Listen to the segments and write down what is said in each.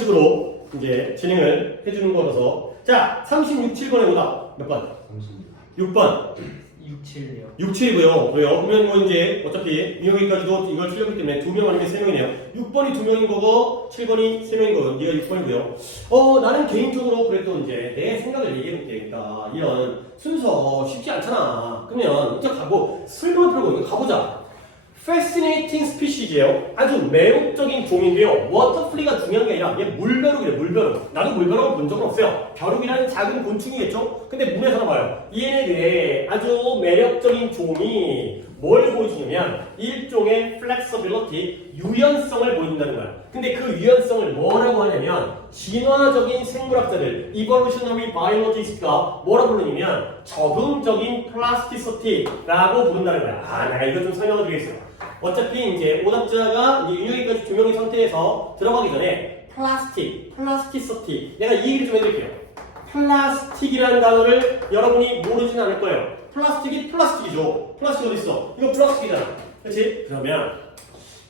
식으로 이제 진행을 해주는 거라서. 자, 36, 7번에 오다. 몇 번? 6번. 67이요. 6, 7이고요. 그래요. 그러면 뭐 이제 어차피 여기까지도 이걸 틀렸기 때문에 2명 아니면 3명이네요. 6번이 2명인 거고 7번이 3명인 거고 네가 6번이고요. 나는 개인적으로 그래도 이제 내 생각을 얘기해볼게. 그러니까 이런 순서 쉽지 않잖아. 그러면 이제 가고 설명을 들고 이거 가보자. Fascinating species예요. 아주 매혹적인 종인데요. 워터플리가 중요한 게 아니라 얘 물벼룩이래. 물벼룩. 나도 물벼룩을 본 적은 없어요. 벼룩이라는 작은 곤충이겠죠. 근데 문에서 봐요. 얘네 대해 아주 매력적인 종이 뭘 보여주냐면 일종의 flexibility, 유연성을 보인다는 거야. 근데 그 유연성을 뭐라고 하냐면 진화적인 생물학자들, evolutionary biologists가 뭐라고 부르냐면 적응적인 plasticity라고 부른다는 거야. 내가 이거 좀 설명을 드리겠어요. 어차피 이제 오답자가 이제 여기까지 두 명의 상태에서 들어가기 전에 plasticity 내가 이 얘기를 좀 해드릴게요. 플라스틱이라는 단어를 여러분이 모르진 않을 거예요. 플라스틱이 플라스틱이죠. 플라스틱 어디 있어? 이거 플라스틱이잖아. 그렇지? 그러면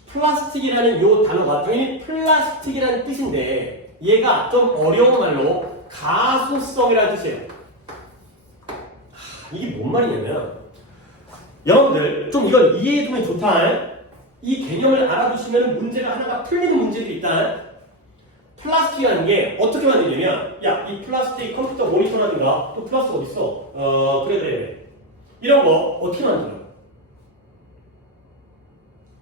플라스틱이라는 요 단어가 당연히 플라스틱이라는 뜻인데 얘가 좀 어려운 말로 가소성이라는 뜻이에요. 이게 뭔 말이냐면 여러분들 좀 이걸 이해해두면 좋다. 이 개념을 알아두시면 문제가 하나가 풀리는 문제들이 있다. 플라스틱이라는 게 어떻게 만들냐면 야, 이 플라스틱 컴퓨터 모니터라든가 또 플라스틱 어딨어? 그래. 이런 거 어떻게 만들어?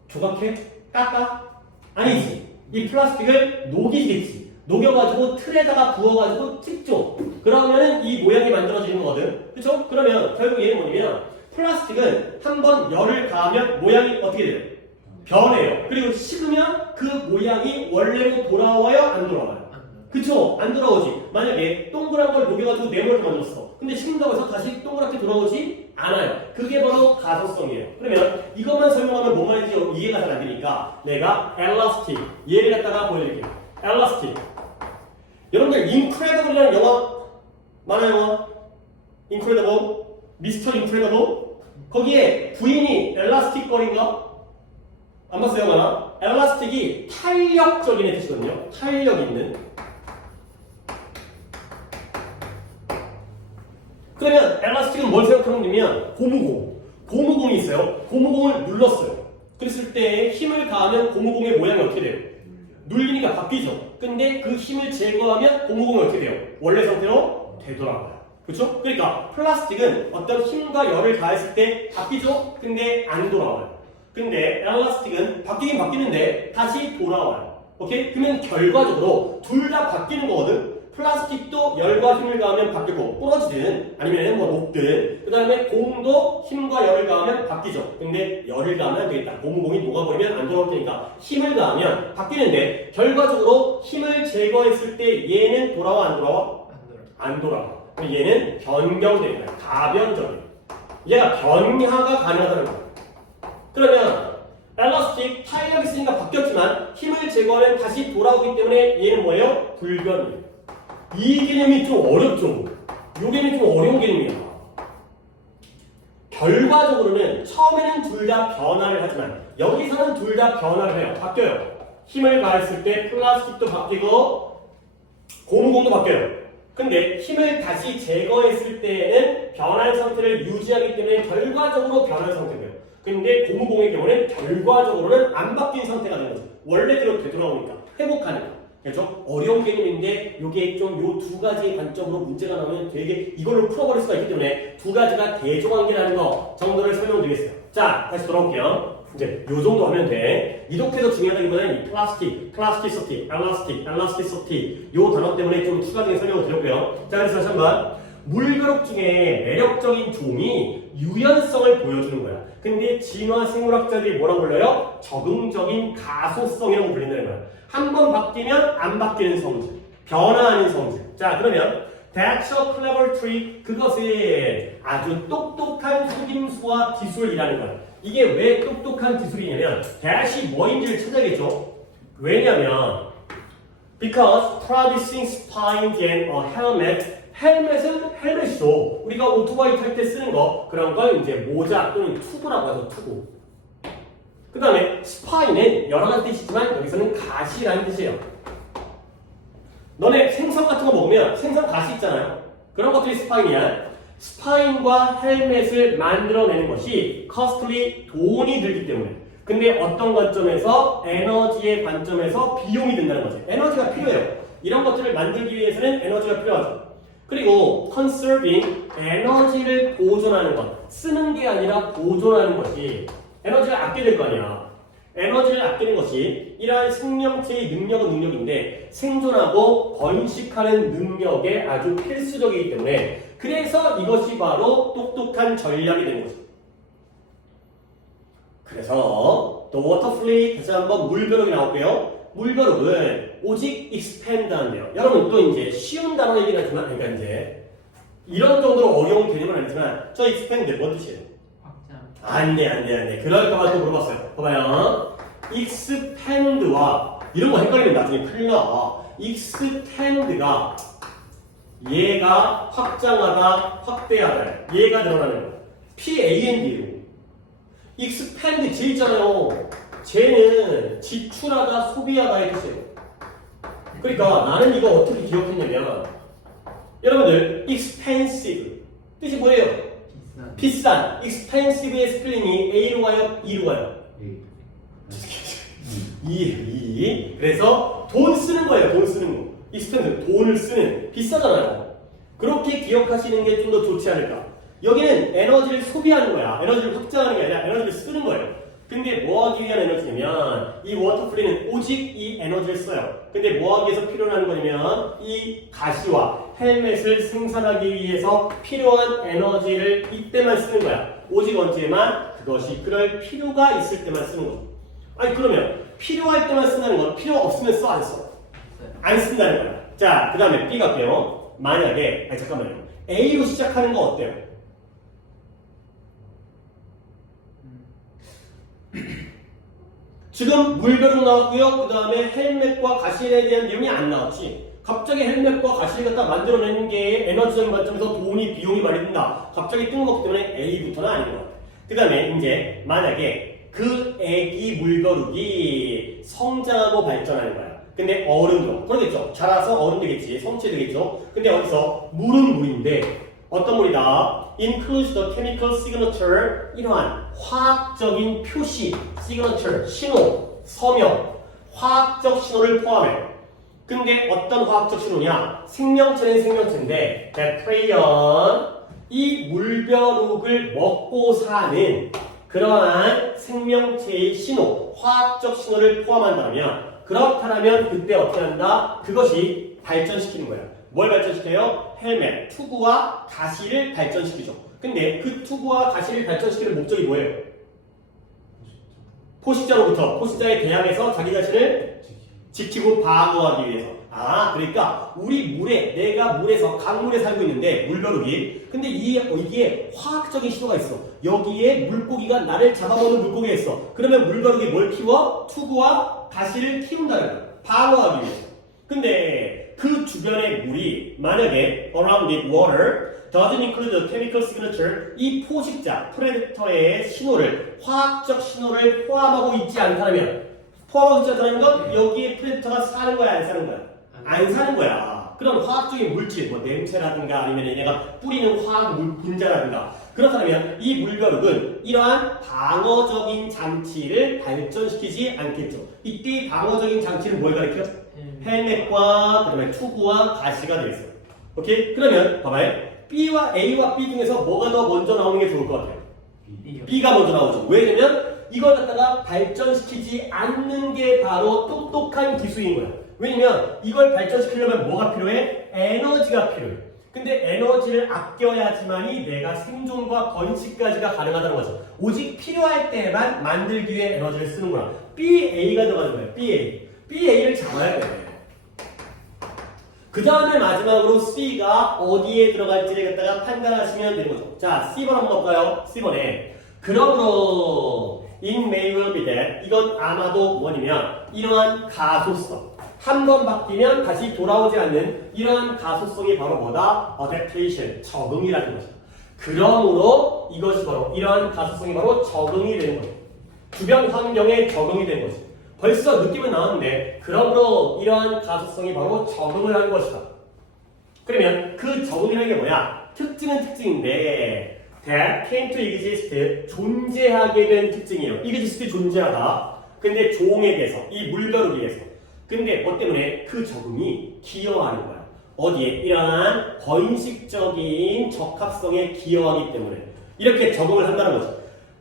조각해? 깎아? 아니지. 이 플라스틱을 녹이겠지. 녹여가지고 틀에다가 부어가지고 찍죠. 그러면은 이 모양이 만들어지는 거거든. 그쵸? 그러면 결국 얘는 뭐냐면 플라스틱은 한번 열을 가하면 모양이 어떻게 돼요? 변해요. 그리고 식으면 그 모양이 원래로 돌아와요? 안 돌아와요? 그쵸? 안 돌아오지. 만약에 동그란 걸 녹여가지고 네모를 만들었어. 근데 식는다고 해서 다시 동그랗게 돌아오지 않아요. 그게 바로 가소성이에요. 그러면 이것만 설명하면 뭔 말인지 이해가 잘 안 되니까 내가 elastic 얘를 갖다가 보여드릴게요. elastic. 여러분들 incredible이라는 영화 만화 영화 incredible, 미스터 인크레더블 거기에 부인이 엘라스틱 걸인가? 안 봤어요, 만화? 엘라스틱이 탄력적인 뜻이거든요. 탄력 있는. 그러면 엘라스틱은 뭘 생각하면 되면 고무공이 있어요. 고무공을 눌렀어요. 그랬을 때 힘을 가하면 고무공의 모양이 어떻게 돼요? 눌리니까 바뀌죠. 근데 그 힘을 제거하면 고무공이 어떻게 돼요? 원래 상태로 되돌아가요. 그렇죠? 그러니까 플라스틱은 어떤 힘과 열을 가했을 때 바뀌죠? 근데 안 돌아와요. 근데 엘라스틱은 바뀌긴 바뀌는데 다시 돌아와요. 오케이? 그러면 결과적으로 둘 다 바뀌는 거거든? 플라스틱도 열과 힘을 가하면 바뀌고 부러지든 아니면 뭐 녹든 그 다음에 공도 힘과 열을 가하면 바뀌죠. 근데 열을 가하면 안 되겠다. 고무공이 녹아버리면 안 돌아올 테니까 힘을 가하면 바뀌는데 결과적으로 힘을 제거했을 때 얘는 돌아와 안 돌아와? 안 돌아와. 얘는 변경되는 거야. 다변적이에요. 얘가 변화가 가능하다는 거야. 그러면 엘라스틱 탄력이 있으니까 바뀌었지만 힘을 제거하면 다시 돌아오기 때문에 얘는 뭐예요? 불변이에요. 이 개념이 좀 어렵죠? 이 개념이 좀 어려운 개념이야. 결과적으로는 처음에는 둘 다 변화를 하지만 여기서는 둘 다 변화를 해요. 바뀌어요. 힘을 가했을 때 플라스틱도 바뀌고 고무공도 바뀌어요. 근데 힘을 다시 제거했을 때는 변한 상태를 유지하기 때문에 결과적으로 변한 상태고요. 근데 고무공의 경우는 결과적으로는 안 바뀐 상태가 되는 거죠. 원래대로 되돌아오니까 회복하니까. 그렇죠? 어려운 개념인데 이게 좀 요 두 가지 관점으로 문제가 나오면 되게 이걸로 풀어버릴 수가 있기 때문에 두 가지가 대조관계라는 거 정도를 설명드리겠어요. 자, 다시 돌아올게요. 이제 요 정도 하면 돼. 이렇게도 중요하다기보다는 이 플라스틱시티, 엘라스티시티 요 단어 때문에 좀 추가적인 설명을 드렸고요. 자, 그래서 다시 한번 물벼룩 중에 매력적인 종이 유연성을 보여주는 거야. 근데 진화 생물학자들이 뭐라고 불러요? 적응적인 가소성이라고 불린다는 거야. 한 번 바뀌면 안 바뀌는 성질, 변화하는 성질. 자, 그러면 That's a clever trick. 그것은 아주 똑똑한 속임수와 기술이라는 거야. 이게 왜 똑똑한 기술이냐면 That이 뭐인지를 찾아야겠죠. 왜냐면 Because producing spines and a helmet 헬멧은 헬멧이죠. 우리가 오토바이 탈 때 쓰는 거 그런 걸 이제 모자 또는 투구라고 하죠. 투구. 그 다음에 스파인은 여러 가지 뜻이지만 여기서는 가시라는 뜻이에요. 너네 생선 같은 거 먹으면 생선 가시 있잖아요. 그런 것들이 스파인이야. 스파인과 헬멧을 만들어내는 것이 costly, 돈이 들기 때문에. 근데 어떤 관점에서 에너지의 관점에서 비용이 든다는 거지. 에너지가 필요해요. 이런 것들을 만들기 위해서는 에너지가 필요하죠. 그리고 conserving, 에너지를 보존하는 것. 쓰는 게 아니라 보존하는 것이 에너지를 아껴야 될 거 아니야. 에너지를 아끼는 것이 이러한 생명체의 능력인데 생존하고 번식하는 능력에 아주 필수적이기 때문에 그래서 이것이 바로 똑똑한 전략이 되는 거죠. 그래서 또 워터플레이 다시 한번 물벼룩이 나올게요. 물벼룩은 오직 expand 한대요. 여러분 또 이제 쉬운 단어 얘기는 하지만 그러니까 이제 이런 정도로 어려운 개념은 아니지만 저 expand 뭔 뜻이에요? 안 돼. 그럴까봐 또 물어봤어요. 봐봐요. expand와 이런 거 헷갈리면 나중에 큰일 나. expand가 얘가 확장하다, 확대하다. 얘가 늘어나는 거. PAND예요. expand 제 있잖아요. 쟤는 지출하다, 소비하다의 뜻이에요. 그러니까 나는 이거 어떻게 기억했냐면 여러분들 expensive 뜻이 뭐예요? 비싼. expensive의 스펠링이 A로 가요? E로 가요? 그래서 돈 쓰는 거예요. 돈 쓰는 거. expensive 돈을 쓰는. 비싸잖아요. 그렇게 기억하시는 게 좀 더 좋지 않을까. 여기는 에너지를 소비하는 거야. 에너지를 확장하는 게 아니라 에너지를 쓰는 거예요. 근데 뭐 하기 위한 에너지냐면 이 워터플레이는 오직 이 에너지를 써요. 근데 뭐 하기 위해서 필요한 거냐면 이 가시와 헬멧을 생산하기 위해서 필요한 에너지를 이때만 쓰는 거야. 오직 언제만 그것이 그럴 필요가 있을 때만 쓰는 거죠. 아니 그러면 필요할 때만 쓴다는 건 필요 없으면 써 안 써? 안 쓴다는 거야. 자, 그 다음에 B 갈게요. 만약에 잠깐만요. A로 시작하는 거 어때요? 지금 물벼룩 나왔고요. 그 다음에 헬멧과 가실에 대한 내용이 안 나왔지. 갑자기 헬멧과 가실을 갖다 만들어내는 게 에너지적인 관점에서 돈이 비용이 많이 든다. 갑자기 뜬금없기 때문에 A부터는 아닌 것 같아. 그 다음에 이제 만약에 그 애기 물벼룩이 성장하고 발전하는 거야. 근데 어른도 그러겠죠. 자라서 어른 되겠지. 성체 되겠죠. 근데 어디서 물은 물인데 어떤 물이다? Includes the chemical signature 이러한 화학적인 표시, signature, 신호, 서명, 화학적 신호를 포함해. 근데 어떤 화학적 신호냐? 생명체는 생명체인데 베크레이언 이 물벼룩을 먹고 사는 그러한 생명체의 신호, 화학적 신호를 포함한다면 그렇다면 그때 어떻게 한다? 그것이 발전시키는 거야. 뭘 발전시켜요? 헬멧, 투구와 가시를 발전시키죠. 근데 그 투구와 가시를 발전시키는 목적이 뭐예요? 포식자로부터 포식자에 대항해서 자기 자신을 지키고 방어하기 위해서. 그러니까 우리 물에 내가 물에서 강물에 살고 있는데 물벼룩이 근데 이게 화학적인 신호가 있어. 여기에 물고기가 나를 잡아먹는 물고기가 있어. 그러면 물벼룩이 뭘 키워? 투구와 가시를 키운다는 거야. 방어하기 위해서. 근데 그 주변의 물이 만약에 around it water doesn't include the chemical signature 이 포식자, 프레데터의 신호를 화학적 신호를 포함하고 있지 않다면 포함하고 있지 않다는 건 여기에 프레데터가 사는 거야 안 사는 거야? 안 사는 거야. 그런 화학적인 물질, 뭐 냄새라든가 아니면 얘가 뿌리는 화학 분자라든가 그렇다면 이 물벼룩은 이러한 방어적인 장치를 발전시키지 않겠죠. 이때 방어적인 장치는 뭘 가리켜? 헬멧과 그다음에 투구와 가시가 되겠어요. 오케이? 그러면 봐봐요. A와 B 중에서 뭐가 더 먼저 나오는 게 좋을 것 같아요? B가 먼저 나오죠. 왜냐면 이걸 갖다가 발전시키지 않는 게 바로 똑똑한 기술인 거야. 왜냐면 이걸 발전시키려면 뭐가 필요해? 에너지가 필요해. 근데 에너지를 아껴야지만이 내가 생존과 번식까지가 가능하다는 거죠. 오직 필요할 때만 만들기 위해 에너지를 쓰는구나. BA가 들어가는 거예요. BA를 잡아야 돼. 그 다음에 마지막으로 C가 어디에 들어갈지를 갖다가 판단하시면 되는 거죠. 자, C번 한번 볼까요? C번에 그러므로 it may well be that 이건 아마도 뭐냐면 이러한 가소성 한 번 바뀌면 다시 돌아오지 않는 이러한 가소성이 바로 뭐다? adaptation, 적응이라는 거죠. 그러므로 이것이 바로 이러한 가소성이 바로 적응이 되는 거죠. 주변 환경에 적응이 되는 거죠. 벌써 느낌은 나왔는데 그러므로 이러한 가소성이 바로 적응을 한 것이다. 그러면 그 적응이라는 게 뭐야? 특징은 특징인데 that came to exist 존재하게 된 특징이에요. exist 존재하다. 근데 종에 대해서 이 물벼룩에 대해서 근데 뭐 때문에 그 적응이 기여하는 거야. 어디에? 이러한 번식적인 적합성에 기여하기 때문에 이렇게 적응을 한다는 거죠.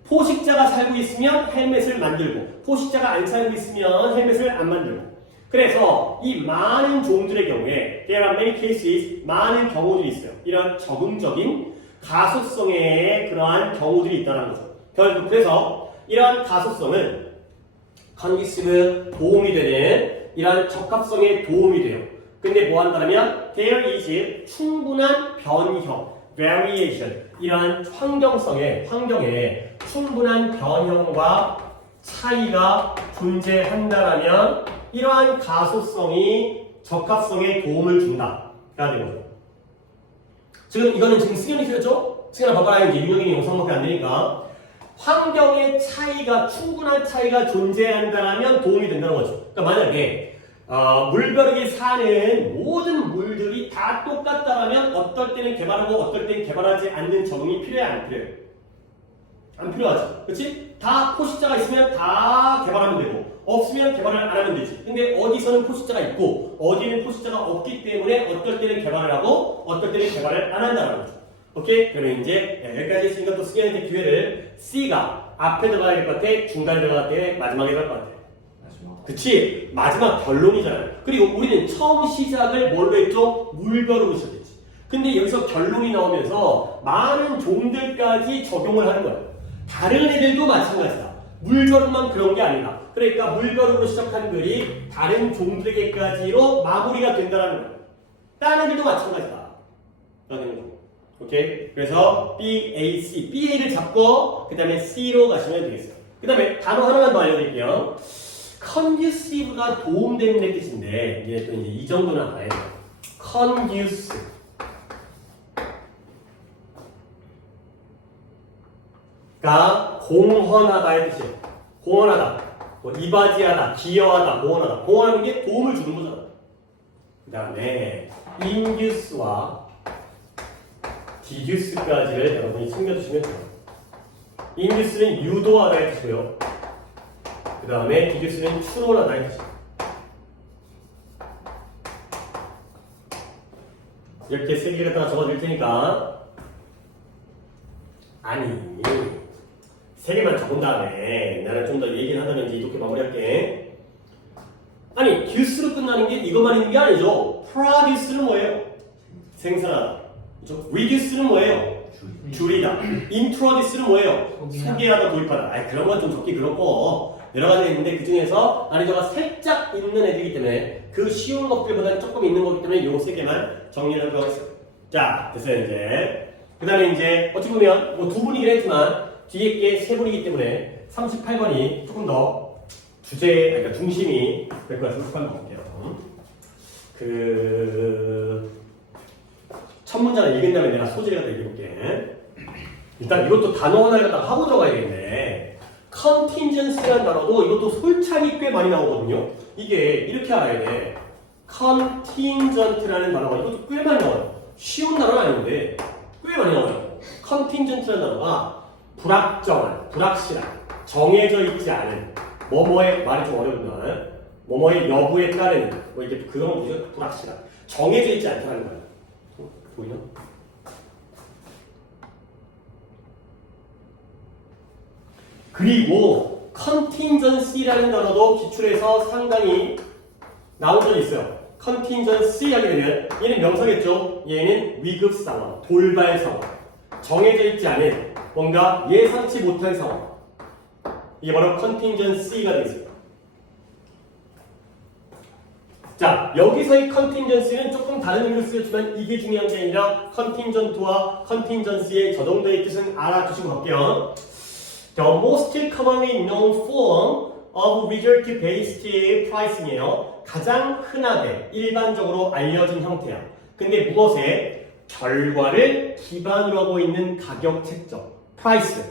포식자가 살고 있으면 헬멧을 만들고 포식자가 안 살고 있으면 헬멧을 안 만들고 그래서 이 많은 종들의 경우에 there are many cases 많은 경우들이 있어요. 이런 적응적인 가소성의 그러한 경우들이 있다는 거죠. 결국 그래서 이러한 가소성은 컨디시브 도움이 되는 이러한 적합성에 도움이 돼요. 근데 뭐 한다면 there is 충분한 변형 variation 이러한 환경에 충분한 변형과 차이가 존재한다라면 이러한 가소성이 적합성에 도움을 준다. 가 되는 거죠. 지금 이거는 지금 승현이 틀렸죠? 승현아 봐봐라 이제 윤영이 영상밖에 안 되니까 환경의 차이가 충분한 차이가 존재한다라면 도움이 된다는 거죠. 그러니까 만약에 물벼룩이 사는 모든 물들이 다 똑같다라면 어떨 때는 개발하고 어떨 때는 개발하지 않는 적응이 필요해 안 필요해? 안 필요하지. 그렇지? 다 포식자가 있으면 다 개발하면 되고 없으면 개발을 안 하면 되지. 근데 어디서는 포식자가 있고 어디는 포식자가 없기 때문에 어떨 때는 개발을 하고 어떨 때는 개발을 안 한다는 거죠. 오케이? 그러면 이제 여기까지 했으니까 또 쓰기한테 기회를 C가 앞에 들어가야 될 것 같아? 중간에 들어갈 때 마지막에 들어갈 것 같아? 그치? 마지막 결론이잖아요. 그리고 우리는 처음 시작을 뭘로 했죠? 물벼룩으로 시작했지. 근데 여기서 결론이 나오면서 많은 종들까지 적용을 하는 거예요. 다른 애들도 마찬가지다. 물벼룩만 그런 게 아니다. 그러니까 물벼룩으로 시작한 글이 다른 종들에게까지로 마무리가 된다는 거예요. 다른 애들도 마찬가지다. 라는 거. 오케이? 그래서 B, A, C. BA를 잡고 그 다음에 C로 가시면 되겠어요. 그 다음에 단어 하나만 더 알려드릴게요. conducive가 도움되는 데 뜻인데 이제 또 이제 이 정도는 알아야 돼요. conducive 가 공헌하다의 뜻이에요. 공헌하다, 뭐 이바지하다, 기여하다, 공헌하다. 공헌하는 게 도움을 주는 거잖아. 그 다음에 induce와 deduce까지를 여러분이 챙겨주시면 돼요. induce는 유도하다의 뜻이고요. 그 다음에 디듀스는 추론하다의 뜻이에요. 이렇게 세 개 갖다가 적어줄 테니까 아니 세 개만 적은 다음에 나는 좀 더 얘기를 하다면 이제 이렇게 마무리할게. 아니 듀스로 끝나는 게 이것만 있는 게 아니죠. produce는 뭐예요? 생산하다. 그렇죠? reduce는 뭐예요? 줄이다. introduce는 뭐예요? 소개하다, 도입하다. 아이 그런 건 좀 적기 그렇고 여러 가지가 있는데 그 중에서 난이도가 살짝 있는 애들이기 때문에 그 쉬운 것들보다는 조금 있는 거기 때문에 요 세 개만 정리를 하도록 하겠습니다. 자, 됐어요 이제. 그 다음에 이제 어찌 보면 뭐 두 분이긴 했지만 뒤에 게 세 분이기 때문에 38번이 조금 더 주제, 그러니까 중심이 될 거라 생각하면 볼게요. 첫 문장을 읽은 다음에 내가 소재를 갖다 읽어볼게. 일단 이것도 단어 하나를 갖다가 하고 들어가야 되겠네. contingency라는 단어도 이것도 솔찬이 꽤 많이 나오거든요. 이게 이렇게 알아야 돼. contingent라는 단어가 이것도 꽤 많이 나와요. 쉬운 단어는 아닌데 꽤 많이 나와요. contingent라는 단어가 불확정한, 불확실한, 정해져 있지 않은 뭐뭐의 말이 좀 어렵지만 뭐뭐의 여부에 따른 뭐 이게 그런 거죠. 불확실한, 정해져 있지 않다는 거예요. 보이나? 그리고 contingency라는 단어도 기출에서 상당히 나온 적이 있어요. contingency 하게 되면 얘는 명사겠죠. 얘는 위급 상황, 돌발 상황, 정해져 있지 않은 뭔가 예상치 못한 상황. 이게 바로 contingency가 되겠습니다. 자, 여기서의 contingency는 조금 다른 의미로 쓰였지만 이게 중요한 게 아니라 contingent와 contingency의 저정도의 뜻은 알아두시고 갈게요. The most commonly known form of result-based pricing이에요. 가장 흔하게 일반적으로 알려진 형태야. 근데 무엇에? 결과를 기반으로 하고 있는 가격 책정. price,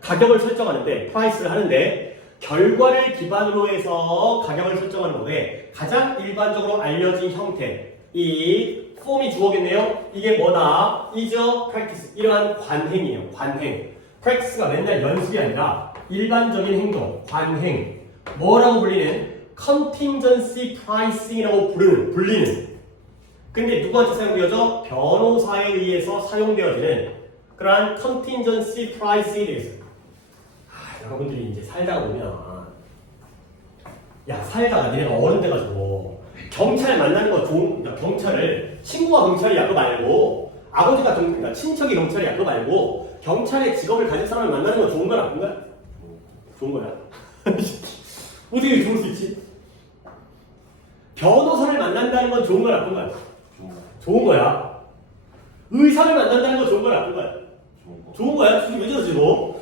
가격을 설정하는데 price를 하는데 결과를 기반으로 해서 가격을 설정하는 건데 가장 일반적으로 알려진 형태 이 폼이 주어겠네요. 이게 뭐다? 이죠? practice. 이러한 관행이에요. 관행. practice가 맨날 연습이 아니라 일반적인 행동, 관행. 뭐라고 불리는? contingency pricing이라고 불리는. 근데 누구한테 사용되어져? 변호사에 의해서 사용되어지는 그러한 contingency pricing에 대해서. 여러분들이 이제 살다가 보면 야 살다가 니네가 어른 돼가지고 경찰 만나는 거 좋은 경찰을 친구가 경찰이야 그거 말고 아버지가 그러니까 친척이 경찰이야 그거 말고 경찰의 직업을 가진 사람을 만나는 거 좋은 거야 나쁜 거야? 좋은 거야. 어떻게 좋을 수 있지? 변호사를 만난다는 건 좋은 거야 나쁜 거야? 좋은 거야. 의사를 만난다는 건 좋은 거야 나쁜 거야? 좋은 거야? 왜 저러지 너?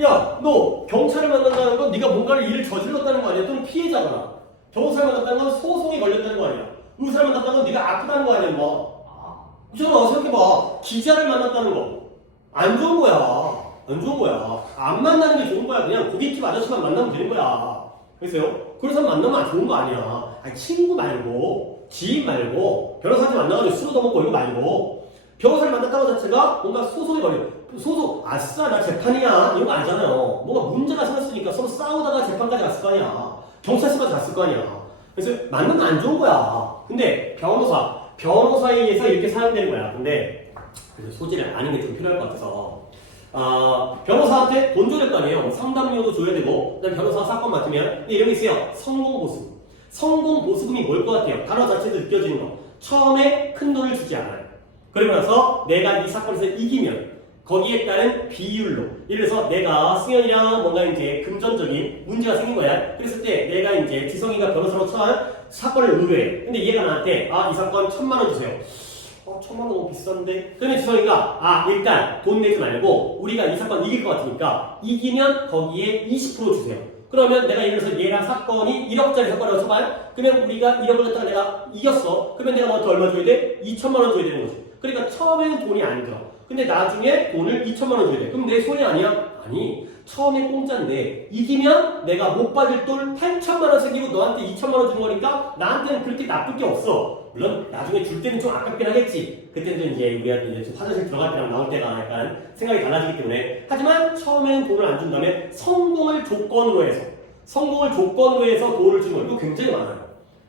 야, 너 경찰을 만난다는 건 네가 뭔가를 일을 저질렀다는 거 아니야? 또는 피해자거나. 변호사를 만났다는 건 소송이 걸렸다는 거 아니야? 의사를 만났다는 건 네가 아프다는 거 아니야, 뭐? 있잖아, 생각해봐. 기자를 만났다는 거. 안 좋은 거야. 안 좋은 거야. 안 만나는 게 좋은 거야. 그냥 고깃집 아저씨만 만나면 되는 거야. 그래서요? 그런 사람 만나면 안 좋은 거 아니야. 아니, 친구 말고, 지인 말고, 변호사한테 만나가지고 술도 더 먹고 이거 말고, 변호사를 만났다는 자체가 뭔가 소송이 걸려. 소송, 아싸, 나 재판이야. 이런 거 아니잖아요. 뭔가 문제가 생겼으니까 서로 싸우다가 재판까지 갔을 거 아니야. 경찰서까지 갔을 거 아니야. 그래서 만나면 안 좋은 거야. 근데 변호사에 의해서 이렇게 사용되는 거야. 근데 소지를 아는 게 좀 필요할 것 같아서. 변호사한테 돈 줘야 될 거 아니에요. 상담료도 줘야 되고, 그다음에 변호사 사건 맡으면 이런 게 있어요. 성공보수금. 성공보수금이 뭘 것 같아요? 단어 자체도 느껴지는 거. 처음에 큰 돈을 주지 않아요. 그러고 나서 내가 이 사건에서 이기면 거기에 따른 비율로 예를 들어서 내가 승현이랑 뭔가 이제 금전적인 문제가 생긴 거야. 그랬을 때 내가 이제 지성이가 변호사로 처한 사건을 의뢰해. 근데 얘가 나한테 이 사건 1,000만 원 주세요. 1,000만 원 너무 비싼데? 그러면 지성이가 일단 돈 내지 말고 우리가 이 사건 이길 것 같으니까 이기면 거기에 20% 주세요. 그러면 내가 예를 들어서 얘랑 사건이 1억짜리 사건이라고 쳐봐요. 그러면 우리가 1억을 갖다가 내가 이겼어. 그러면 내가 너한테 얼마 줘야 돼? 2,000만 원 줘야 되는 거지. 그러니까 처음에는 돈이 안 들어. 근데 나중에 돈을 2,000만 원 줘야 돼. 그럼 내 손이 아니야? 아니. 처음에 공짜인데 이기면 내가 못 받을 돈 8,000만 원 생기고 너한테 2,000만 원 주는 거니까 나한테는 그렇게 나쁠 게 없어. 물론 나중에 줄 때는 좀 아깝긴 하겠지. 그때는 이제 우리가 이제 화장실 들어갈 때랑 나올 때가 약간 생각이 달라지기 때문에. 하지만 처음에는 돈을 안 준다면 성공을 조건으로 해서 돈을 주는 거 이거 굉장히 많아요.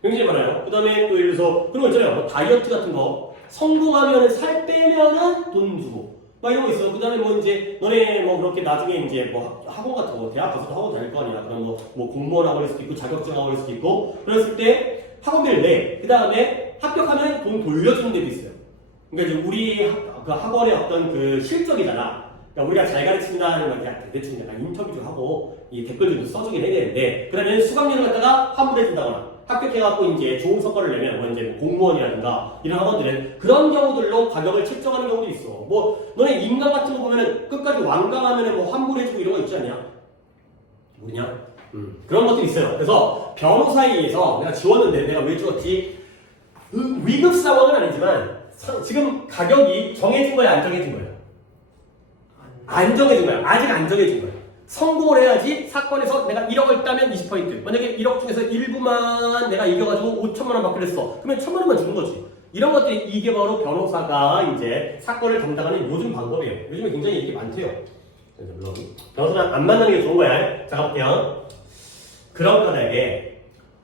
굉장히 많아요. 그 다음에 또 예를 들어서 그런 거 있잖아요. 뭐 다이어트 같은 거. 성공하면은 살 빼면은 돈 주고 막 이런 거 있어. 그 다음에 뭐 이제 너네 뭐 그렇게 나중에 이제 뭐 학원 같은 거 대학 가서도 학원 다닐 거 아니야. 그럼 뭐 공무원 학원일 수도 있고 자격증 학원일 수도 있고 그랬을 때 학원비를 내. 그 다음에 합격하면 돈 돌려주는 데도 있어요. 그러니까 이제 우리 그 학원의 어떤 그 실적이잖아. 그러니까 우리가 잘 가르친다는 걸 그냥 대충 약간 인터뷰도 하고 이 댓글들도 써주긴 해야 되는데 그러면 수강료를 갖다가 환불해준다거나 합격해갖고 이제 좋은 성과를 내면 뭐 이제 공무원이라든가 이런 학원들은 그런 경우들로 가격을 책정하는 경우도 있어. 뭐 너네 인강 같은 거 보면은 끝까지 완강하면은 뭐 환불해주고 이런 거 있지 않냐? 모르냐? 그런 것도 있어요. 그래서 변호사에 의해서 내가 지웠는데 내가 왜 지웠지? 위급 상황은 아니지만 지금 가격이 정해진 거야 안 정해진 거야? 안 정해진 거야. 아직 안 정해진 거야. 성공을 해야지 사건에서 내가 1억을 따면 20%. 만약에 1억 중에서 일부만 내가 이겨가지고 5,000만 원 받기로 했어. 그러면 1,000만 원만 주는 거지. 이런 것들이 이게 바로 변호사가 이제 사건을 담당하는 요즘 방법이에요. 요즘에 굉장히 이렇게 많대요. 물론 변호사는 안 만나는 게 좋은 거야. 자, 가볼게요. 그런 까닭에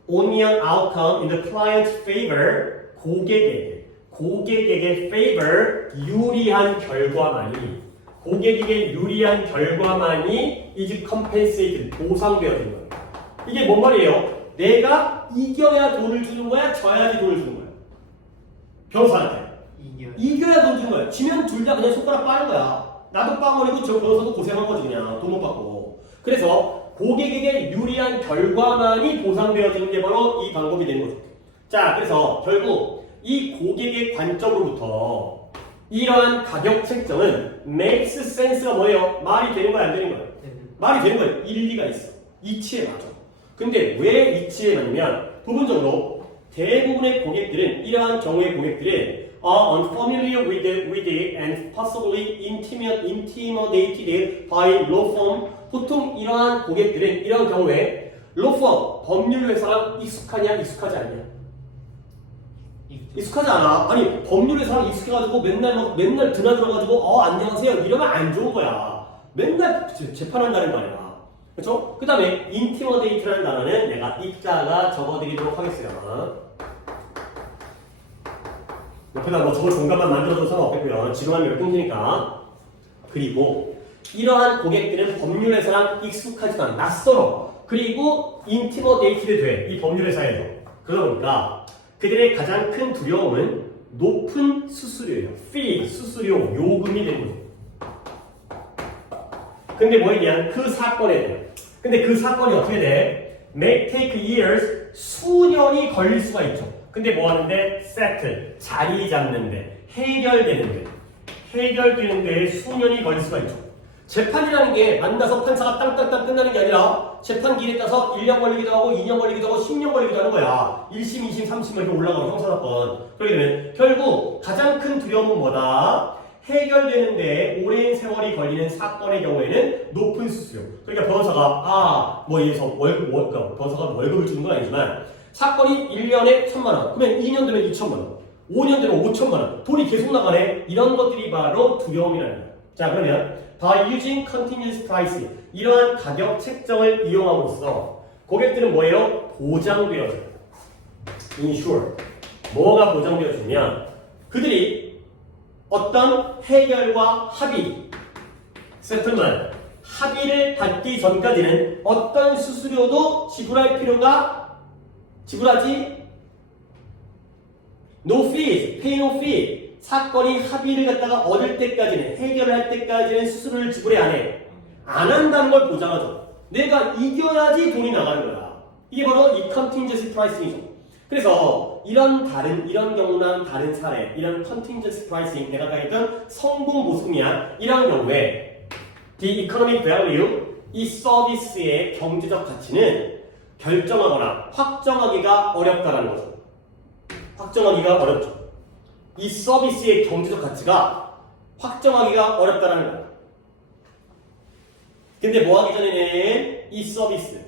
only an outcome in the client's favor 고객에게 favor 유리한 결과만이 is compensated 보상되어진 거예요. 이게 뭔 말이에요? 내가 이겨야 돈을 주는 거야? 져야지 돈을 주는 거야? 변호사한테 이겨야 돈 주는 거야. 지면 둘 다 그냥 손가락 빠는 거야. 나도 빵원이고 저 변호사도 고생한 거지 그냥 돈 못 받고. 그래서 고객에게 유리한 결과만이 보상되어지는 게 바로 이 방법이 되는 거죠. 자, 그래서 결국 이 고객의 관점으로부터 이러한 가격 책정은 makes sense가 뭐예요? 말이 되는 거야 안 되는 거야? 말이 되는 거야. 일리가 있어. 이치에 맞아. 근데 왜 이치에 맞냐면 부분적으로 대부분의 고객들은 이러한 경우의 고객들은 are unfamiliar with it and possibly intimidated by law firm. 보통 이러한 고객들은 이러한 경우에 law firm, 법률 회사랑 익숙하냐 익숙하지 않냐? 익숙하지 않아. 아니 법률 회사랑 익숙해가지고 맨날 드나들어가지고 안녕하세요 이러면 안 좋은 거야. 맨날 재판한다는 거 아니야. 그렇죠? 그 다음에 intimidate라는 단어는 내가 이따가 적어드리도록 하겠어요. 옆에다 뭐 저거 정답만 만들어도 상관없겠고요. 지금 하면 몇 분이니까. 그리고 이러한 고객들은 법률회사랑 익숙하지도 않아. 낯설어. 그리고 intimidated 돼. 이 법률회사에서. 그러다 보니까 그들의 가장 큰 두려움은 높은 수수료예요. fee, 수수료, 요금이 되는 거죠. 근데 뭐였냐? 그 사건에 대해. 근데 그 사건이 어떻게 돼? may take years, 수년이 걸릴 수가 있죠. 근데 뭐 하는데? settle, 자리 잡는데, 해결되는데 수년이 걸릴 수가 있죠. 재판이라는 게 만나서 판사가 땅땅땅 끝나는 게 아니라 재판 기일에 따라서 1년 걸리기도 하고 2년 걸리기도 하고 10년 걸리기도 하는 거야. 1심, 2심, 3심 이렇게 올라가고 형사사건. 그렇게 되면 결국 가장 큰 두려움은 뭐다? 해결되는데 오랜 세월이 걸리는 사건의 경우에는 높은 수수료. 그러니까 변호사가 변호사가 월급을 주는 건 아니지만 사건이 1년에 1,000만 원, 그러면 2년 되면 2,000만 원, 5년 되면 5,000만 원, 돈이 계속 나가네. 이런 것들이 바로 두려움이라는 거야. 자, 그러면 by using contingency pricing, 이러한 가격 책정을 이용함으로써 고객들은 뭐예요? 보장되어져요. insure. 뭐가 보장되어지냐면 그들이 어떤 해결과 합의, settlement, 합의를 받기 전까지는 어떤 수수료도 지불하지 no fees, pay no fee. 사건이 합의를 갖다가 얻을 때까지는, 해결을 할 때까지는 수수료를 지불해 안 해. 안 한다는 걸 보장하죠. 내가 이겨야지 돈이 나가는 거야. 이게 바로 이 contingency pricing이죠. 그래서 이런 경우나 다른 사례, 이런 contingency pricing, 내가 가했던 성공 보수금이야. 이런 경우에 the economic value, 이 서비스의 경제적 가치는 결정하거나 확정하기가 어렵다는 거죠. 확정하기가 어렵죠. 이 서비스의 경제적 가치가 확정하기가 어렵다는 거예요. 근데 뭐 하기 전에는 이 서비스,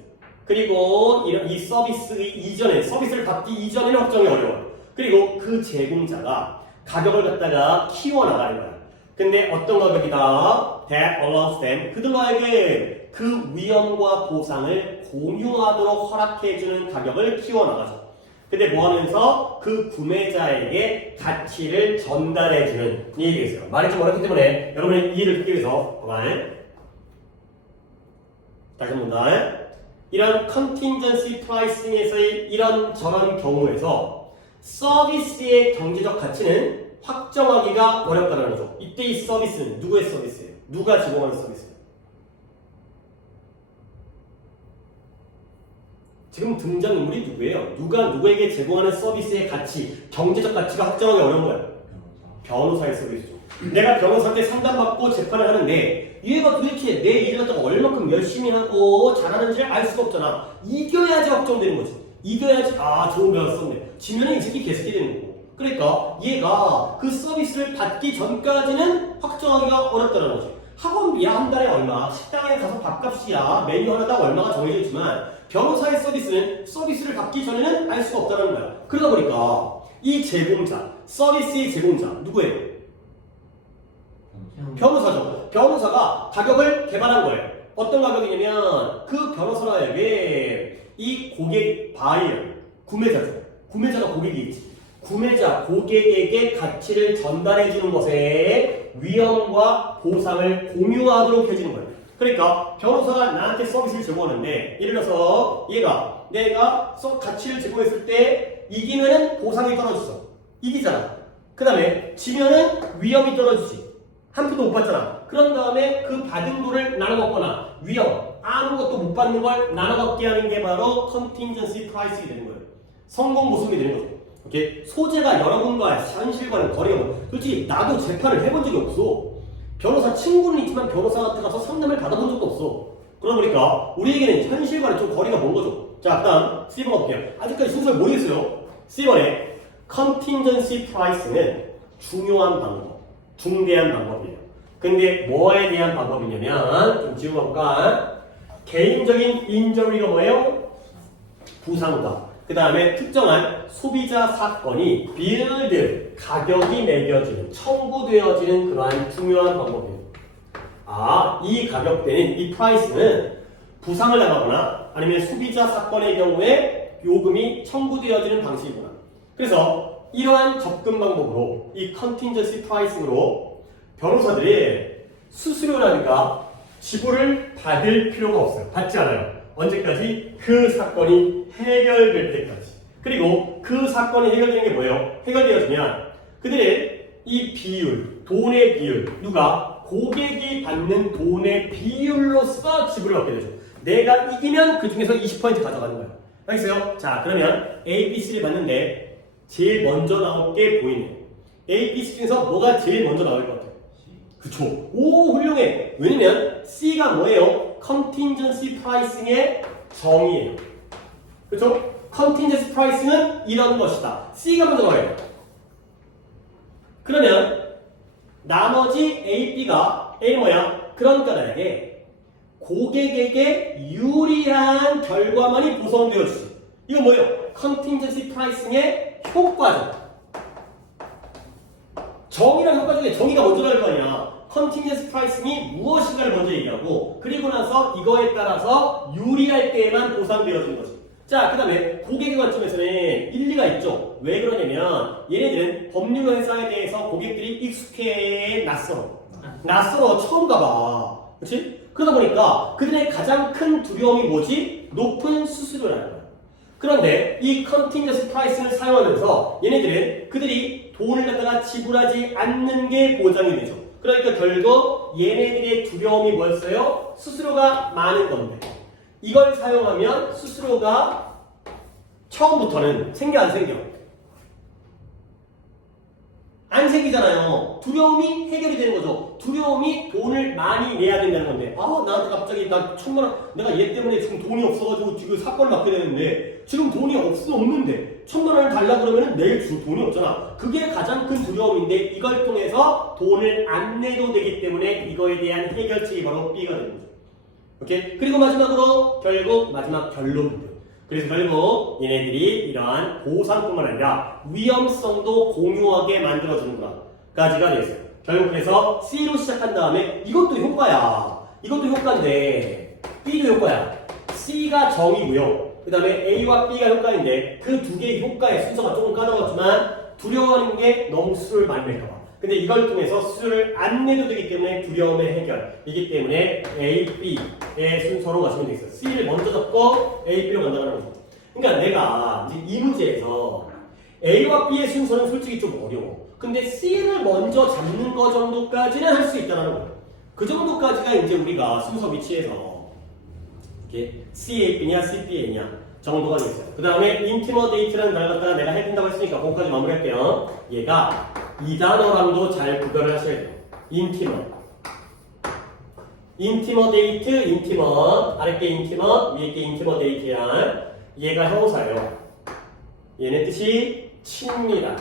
그리고 이 서비스 이전에, 서비스를 받기 이전에는 확정이 어려워요. 그리고 그 제공자가 가격을 갖다가 키워나가는 거야. 근데 어떤 가격이다? That allows them, 그들에게 그 위험과 보상을 공유하도록 허락해주는 가격을 키워나가죠. 근데 뭐 하면서 그 구매자에게 가치를 전달해주는 이 얘기가 있어요. 말이 좀 어렵기 때문에 여러분의 이해를 돕기 위해서 다시 한번 더. 이런 contingency pricing에서의 이런 저런 경우에서 서비스의 경제적 가치는 확정하기가 어렵다는 거죠. 이때 이 서비스는 누구의 서비스예요? 누가 제공하는 서비스예요? 지금 등장인물이 누구예요? 누가 누구에게 제공하는 서비스의 가치, 경제적 가치가 확정하기 어려운 거예요? 변호사의 서비스죠. 내가 변호사한테 상담받고 재판을 하는데 얘가 도대체 내 일을 갖다가 얼마큼 열심히 하고 잘하는지를 알 수가 없잖아. 이겨야지 확정되는 거지. 이겨야지 좋은 변호사 썼네. 지면은 이 새끼 개새끼 되는 거고. 그러니까 얘가 그 서비스를 받기 전까지는 확정하기가 어렵다는 거지. 학원비야 한 달에 얼마, 식당에 가서 밥값이야 메뉴 하나당 얼마가 정해져 있지만 변호사의 서비스는 서비스를 받기 전에는 알 수가 없다는 거야. 그러다 보니까 이 제공자, 서비스의 제공자 누구예요? 변호사죠. 변호사가 가격을 개발한 거예요. 어떤 가격이냐면 그 변호사에게 이 고객, 바이어, 구매자죠. 구매자가 고객이겠지. 구매자, 고객에게 가치를 전달해주는 것에 위험과 보상을 공유하도록 해주는 거예요. 그러니까 변호사가 나한테 서비스를 제공하는데 예를 들어서 내가 가치를 제공했을 때 이기면은 보상이 떨어졌어. 이기잖아. 그 다음에 지면은 위험이 떨어지지. 한 푼도 못 받잖아. 그런 다음에 그 받은 돈을 나눠 먹거나 위험, 아무것도 못 받는 걸 나눠 먹게 하는 게 바로 contingency pricing이 되는 거예요. 성공 보수금이 되는 거죠. 이렇게 소재가 여러분과 현실과는 거리가 멀어. 솔직히 나도 재판을 해본 적이 없어. 변호사 친구는 있지만 변호사한테 가서 상담을 받아본 적도 없어. 그러다 보니까 우리에게는 현실과는 좀 거리가 먼 거죠. 자, 일단 스티븐 볼게요. 아직까지 순서를 모르겠어요. C번에 contingency price는 중요한 방법, 중대한 방법이에요. 근데 뭐에 대한 방법이냐면 좀 지워볼까? 개인적인 인저리가 뭐예요? 부상과 그 다음에 특정한 소비자 사건이 빌드, 가격이 매겨지는, 청구되어지는 그러한 중요한 방법이에요. 아, 이 가격대는, 이 프라이스는 부상을 당하거나 아니면 소비자 사건의 경우에 요금이 청구되어지는 방식이구나. 그래서 이러한 접근 방법으로 이 컨틴전시 프라이싱으로 변호사들이 수수료라든가 지불을 받을 필요가 없어요. 받지 않아요. 언제까지? 그 사건이 해결될 때까지. 그리고 그 사건이 해결되는 게 뭐예요? 해결되어지면 그들의 이 비율, 돈의 비율, 누가? 고객이 받는 돈의 비율로서 지불을 받게 되죠. 내가 이기면 그 중에서 20% 가져가는 거예요. 알겠어요? 자, 그러면 A, B, C를 봤는데 제일 먼저 나올 게 보이네요. A, B, C 중에서 뭐가 제일 먼저 나올 것 같아요? 그쵸. 오, 훌륭해. 왜냐면 C가 뭐예요? 컨틴전시 프라이싱의 정의예요. 그쵸? 컨틴전시 프라이싱은 이런 것이다. C가 먼저 나와요. 그러면 나머지 A, B가 A는 뭐야? 그러니까 나에게 고객에게 유리한 결과만이 보상되어지지. 이건 뭐예요? 컨틴전시 프라이싱의 효과죠. 정의랑 효과 중에 정의가 먼저 나올 거 아니야. 컨틴전시 프라이싱이 무엇인가를 먼저 얘기하고 그리고 나서 이거에 따라서 유리할 때에만 보상되어지는 거지. 자, 그 다음에 고객의 관점에서는 일리가 있죠. 왜 그러냐면 얘네들은 법률 회사에 대해서 고객들이 익숙해 낯설어 처음 가봐. 그렇지? 그러다 보니까 그들의 가장 큰 두려움이 뭐지? 높은 수수료라는 거야. 그런데 이 컨틴전시 프라이싱을 사용하면서 얘네들은 그들이 돈을 갖다가 지불하지 않는 게 보장이 되죠. 그러니까 결국 얘네들의 두려움이 뭐였어요? 수수료가 많은 건데 이걸 사용하면 수수료가 처음부터는 생겨 안 생겨? 안 생기잖아요. 두려움이 해결이 되는 거죠. 두려움이 돈을 많이 내야 된다는 건데 나한테 갑자기 나 1,000만 원 내가 얘 때문에 지금 돈이 없어가지고 지금 사건을 맡게 되는데 지금 돈이 없는데 1,000만 원을 달라고 그러면 내일 줄 돈이 없잖아. 그게 가장 큰 두려움인데 이걸 통해서 돈을 안 내도 되기 때문에 이거에 대한 해결책이 바로 B가 되는 거죠. 오케이? 그리고 마지막으로 결국 마지막 결론입니다. 그래서 결국 얘네들이 이러한 보상뿐만 아니라 위험성도 공유하게 만들어주는구나 까지가 되었어요. 결국 그래서 C로 시작한 다음에 이것도 효과야. 이것도 효과인데 B도 효과야. C가 정이고요. 그 다음에 A와 B가 효과인데 그 두 개의 효과의 순서가 조금 까다롭지만 두려워하는 게 너무 수를 많이 낼까봐. 근데 이걸 통해서 수를 안 내도 되기 때문에 두려움의 해결이기 때문에 A, B의 순서로 가시면 되겠어요. C를 먼저 잡고 A, B로 간다는 거죠. 그러니까 내가 이제 이 문제에서 A와 B의 순서는 솔직히 좀 어려워. 근데 C를 먼저 잡는 거 정도까지는 할 수 있다는 거예요. 그 정도까지가 이제 우리가 순서 위치에서 이렇게 CAB냐 CBA냐 정도가 되겠어요. 그 다음에 인티머데이트라는 단어 갖다가 내가 해준다고 했으니까 그거까지 마무리할게요. 얘가 이 단어랑도 잘 구별을 하셔야 돼요. 인티머데이트, 아랫게 인티머, 위에게 인티머데이트야. 얘가 형사예요. 얘네 뜻이 친밀한,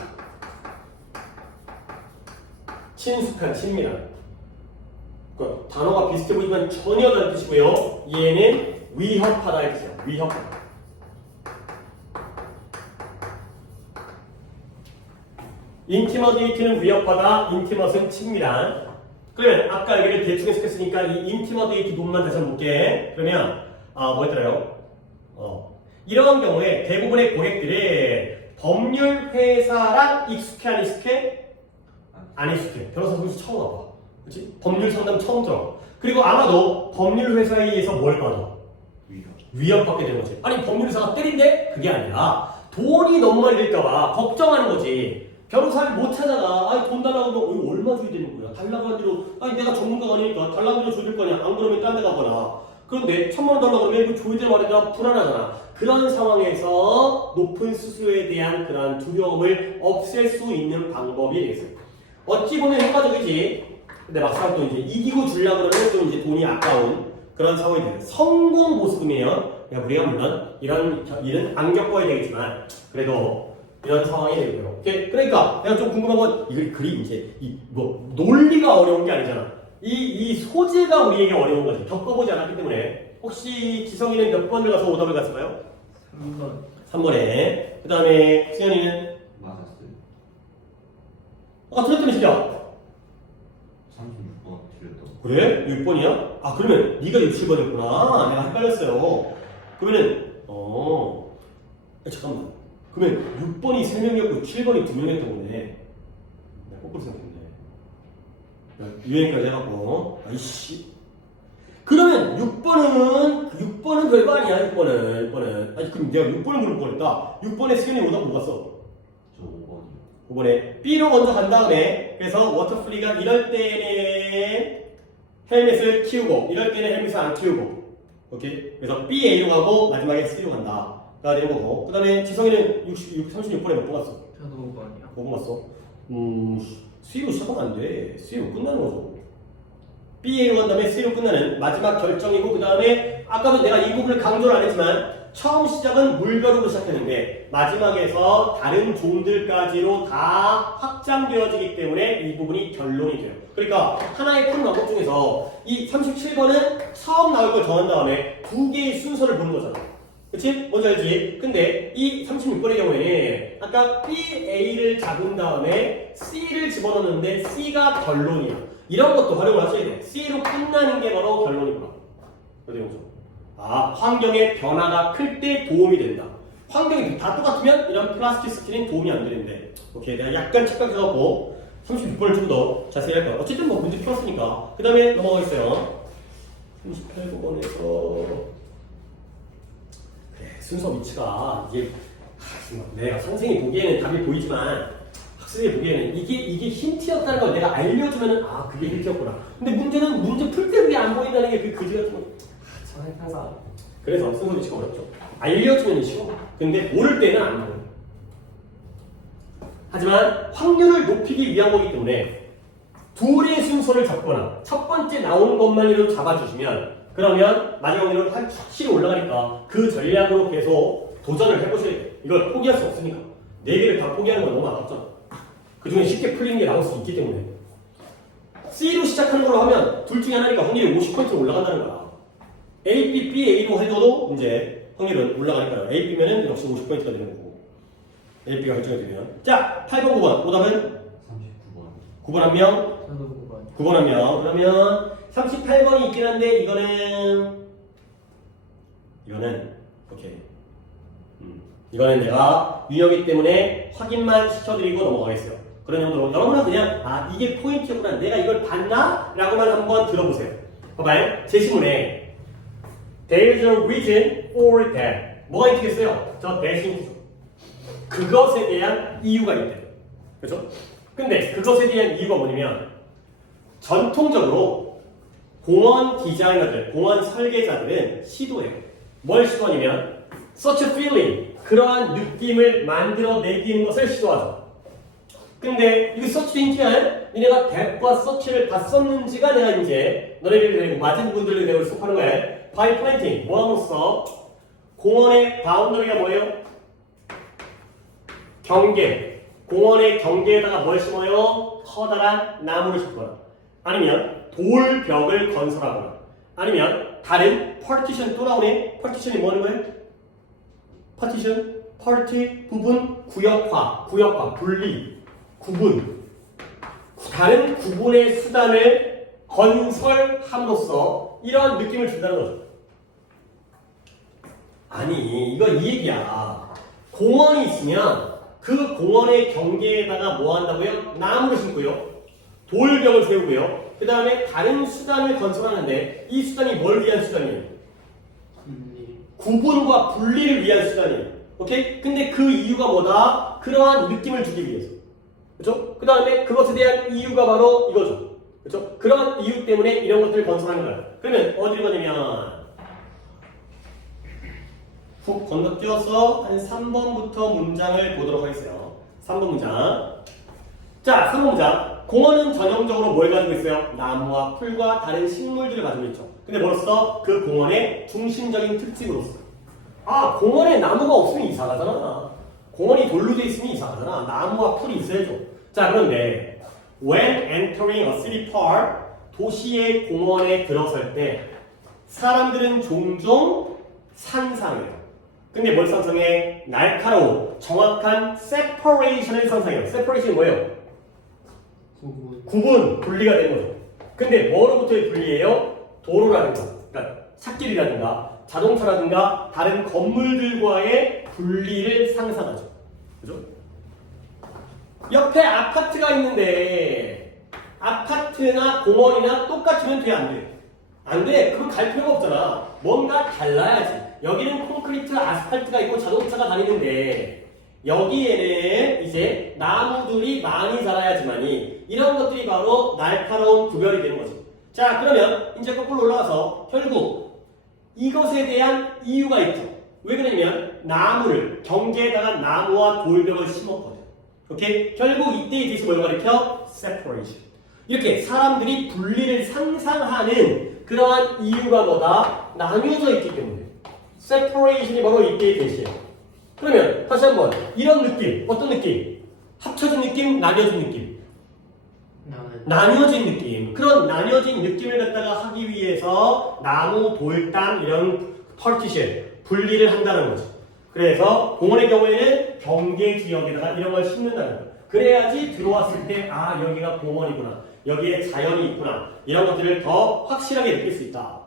친숙한, 친밀한. 그 단어가 비슷해 보이지만 전혀 다른 뜻이고요. 얘는 위협하다의 뜻이에요. 위협하다. 인티머데이트는 위협하다, 인티머스는 친밀한. 그러면 아까 여기를 대충 해석했으니까 이 인티머데이트 부분만 다시 한번 볼게. 그러면 뭐였더라요? 이러한 경우에 대부분의 고객들이 법률 회사랑 익숙해 안 익숙해? 안 익숙해. 변호사 선수 처음 와봐. 그렇지? 법률 상담 처음 들어. 그리고 아마도 법률 회사에 의해서 뭘 받아? 위협받게 되는 거지. 아니 법률 회사가 때린대? 그게 아니라 돈이 너무 많이 들까봐 걱정하는 거지. 변호사를 못 찾아가. 아니 돈 달라고 하면 얼마 줘야 되는 거야? 달라고 한 대로 아니 내가 전문가가 아니니까 달라고 한 대로 줘줄 거냐? 안 그러면 딴 데 가거나. 그런데 1,000만 원 달라고 하면 이거 줘야 될 말이야. 불안하잖아. 그런 상황에서 높은 수수료에 대한 그런 두려움을 없앨 수 있는 방법이 되겠어요. 어찌 보면 효과적이지. 근데 막상 또 이제 이기고 주려고 그러면 좀 이제 돈이 아까운 그런 상황이 돼요. 성공 보수금이에요. 우리가 물론 이런 일은 안 겪어야 되겠지만 그래도 이런 상황이 되고요. 오케이? 그러니까 내가 좀 궁금한 건 이걸 그리 이제 이 뭐 논리가 어려운 게 아니잖아. 이 소재가 우리에게 어려운 거지. 겪어보지 않았기 때문에. 혹시 지성이는 몇 번을 가서 오답을 갔을까요? 3번. 3번에. 그 다음에 수현이는? 맞았어요. 아까 틀렸다며 진짜. 36번 틀렸다고. 그래? 6번이야? 아 그러면 네가 6, 7번이었구나. 내가 헷갈렸어요. 그러면은 잠깐만. 그러면 6번이 3명이었고 7번이 2명이었던 거네. 내가 거꾸로 생각했네. 유행까지 해갖고 아이씨. 그러면 6번은 별거 아니야. 6번은 아니 그럼 내가 6번을 물을 뻔했다. 6번에 수현이 오답 뭐 갔어? 저 5번이요. 5번에 B로 먼저 간 다음에 그래서 워터플리가 이럴 때는 헬멧을 키우고 이럴 때는 헬멧을 안 키우고 오케이? 그래서 B, A로 가고 마지막에 C로 간다 가 되는 거고 그 다음에 지성이는 36번에 몇 번 갔어? 저도 5번이요. 5번 갔어? C로 시작하면 안 돼. C로 끝나는 거죠. B, A로 간 다음에 C로 끝나는 마지막 결정이고 그 다음에 아까도 내가 이 부분을 강조를 안 했지만 처음 시작은 물별으로 시작했는데 마지막에서 다른 종들까지로 다 확장되어지기 때문에 이 부분이 결론이 돼요. 그러니까 하나의 큰 방법 중에서 이 37번은 처음 나올 걸 정한 다음에 두 개의 순서를 보는 거잖아. 그치? 뭔지 알지? 근데 이 36번의 경우에는 아까 B, A를 잡은 다음에 C를 집어넣는데 C가 결론이야. 이런 것도 활용을 하셔야 돼. C로 끝나는 게 바로 결론이구나. 어디 보죠? 아, 환경의 변화가 클 때 도움이 된다. 환경이 다 똑같으면 이런 플라스티시티는 도움이 안 되는데. 오케이, 내가 약간 착각해갖고 36번을 좀 더 자세히 할 거야. 어쨌든 뭐 문제 풀었으니까. 그 다음에 넘어가겠어요. 38번에서 그래, 순서 위치가 이게 내가 선생님이 보기에는 답이 보이지만 학생이 보기에는 이게 힌트였다는 걸 내가 알려주면은 아 그게 힌트였구나. 근데 문제는 문제 풀 때 그게 안 보인다는 게 그 거지 같은 거. 참 항상. 그래서 순서 위치가 어렵죠. 알려주면 쉬워. 근데 모를 때는 안 보여. 하지만 확률을 높이기 위한 거기 때문에 둘의 순서를 잡거나 첫 번째 나오는 것만이라도 잡아주시면 그러면 마지막 확률은 확실히 올라가니까 그 전략으로 계속 도전을 해보셔야 돼요. 이걸 포기할 수 없으니까. 4개를 다 포기하는 건 너무 아깝잖아. 그 중에 쉽게 풀리는 게 나올 수 있기 때문에. C로 시작하는 걸로 하면 둘 중에 하나니까 확률이 50% 올라간다는 거야. A, B, B, A로 해줘도 이제 확률은 올라가니까요. A, B면은 역시 50%가 되는 거고. A, B가 결정이 되면. 자, 8번, 9번. 오답은? 39번. 9번 한 명. 저도 5번. 9번 한 명. 그러면 38번이 있긴 한데 이거는 오케이. 이거는 내가 유형이기 때문에 확인만 시켜드리고 넘어가겠어요. 그런 정도로 여러분은 그냥 아 이게 포인트였구나 내가 이걸 봤나? 라고만 한번 들어보세요. 봐봐요. 제시문에 There's a reason for that. 뭐가 있겠어요? 저 대신 그것에 대한 이유가 있대. 그렇죠? 근데 그것에 대한 이유가 뭐냐면 전통적으로 공원 디자이너들, 공원 설계자들은 시도해요. 뭘 시도하냐면 such a feeling, 그러한 느낌을 만들어내기는 것을 시도하죠. 근데 이거 서치 힌트야? 니네가 that과 such를 다 썼는지가 내가 이제 너네들이 되고 맞은 분들이 되고 수업하는 거야. by planting, 뭐함으로써 공원의 바운더리가 뭐예요? 경계. 공원의 경계에다가 뭘 심어요? 커다란 나무를 심거나 아니면 돌벽을 건설하거나 아니면 다른 partition 또 나오네. partition이 뭐 하는 거예요? partition, party, 부분, 구역화, 분리, 구분. 다른 구분의 수단을 건설함으로써 이런 느낌을 준다는 거죠. 아니, 이거 이 얘기야. 공원이 있으면 그 공원의 경계에다가 뭐 한다고요? 나무를 심고요. 돌벽을 세우고요. 그 다음에 다른 수단을 건설하는데 이 수단이 뭘 위한 수단이에요? 구분과 분리를 위한 수단이에요. 오케이? 근데 그 이유가 뭐다? 그러한 느낌을 주기 위해서. 그렇죠? 그 다음에 그것에 대한 이유가 바로 이거죠. 그렇죠? 그런 이유 때문에 이런 것들을 건설하는 거예요. 그러면 어디로 가냐면 훅 건너뛰어서 한 3번부터 문장을 보도록 하겠어요. 3번 문장. 자, 3번 문장. 공원은 전형적으로 뭘 가지고 있어요? 나무와 풀과 다른 식물들을 가지고 있죠. 근데 뭐로써? 그 공원의 중심적인 특징으로서. 아, 공원에 나무가 없으면 이상하잖아. 공원이 돌로 돼 있으면 이상하잖아. 나무와 풀이 있어야죠. 자, 그런데 when entering a city park, 도시의 공원에 들어설 때 사람들은 종종 상상해요. 근데 뭘 상상해? 날카로운 정확한 separation을 상상해요. separation이 뭐예요? 구분, 분리가 되는 거죠. 근데 뭐로부터의 분리예요? 도로라든가, 그러니까 찻길이라든가 자동차라든가 다른 건물들과의 분리를 상상하죠. 그죠? 옆에 아파트가 있는데 아파트나 공원이나 똑같으면 돼, 안 돼? 안 돼. 그럼 갈 필요가 없잖아. 뭔가 달라야지. 여기는 콘크리트, 아스팔트가 있고 자동차가 다니는데 여기에는 이제 나무들이 많이 자라야지만이 이런 것들이 바로 날카로운 구별이 되는 거지. 자, 그러면 이제 거꾸로 올라가서 결국 이것에 대한 이유가 있죠. 왜 그러냐면 나무를 경계에다가 나무와 돌벽을 심었거든. 오케이? 결국 이때에 대해서 뭘 가리켜? separation. 이렇게 사람들이 분리를 상상하는 그러한 이유가 뭐다? 나뉘어져 있기 때문에 separation이 바로 이때의 대시예요. 그러면 다시 한번 이런 느낌, 어떤 느낌? 합쳐진 느낌, 나뉘어진 느낌. 나뉘어진 느낌. 그런 나뉘어진 느낌을 갖다가 하기 위해서 나무, 돌담 이런 partition, 분리를 한다는 거죠. 그래서 공원의 경우에는 경계 지역에다가 이런 걸 심는다는 거예요. 그래야지 들어왔을 때 아, 여기가 공원이구나. 여기에 자연이 있구나. 이런 것들을 더 확실하게 느낄 수 있다.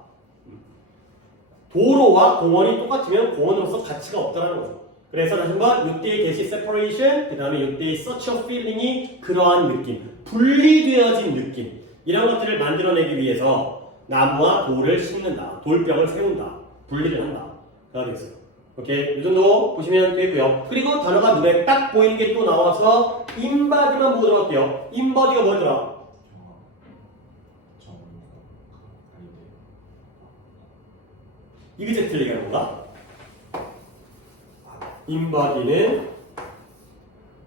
도로와 공원이 똑같으면 공원으로서 가치가 없다는 거죠. 그래서 다시 한번 이때의 대시 separation, 그 다음에 이때의 such a feeling이 그러한 느낌, 분리되어진 느낌, 이런 것들을 만들어내기 위해서 나무와 돌을 심는다, 돌벽을 세운다, 분리를 한다. 가 되겠어요. 오케이, 이 정도 보시면 되고요. 그리고 단어가 눈에 딱 보이는 게 또 나와서 인바디만 보고 들어갈게요. 인바디가 뭐더라? 이그젝트 얘기하는 건가? 인바디는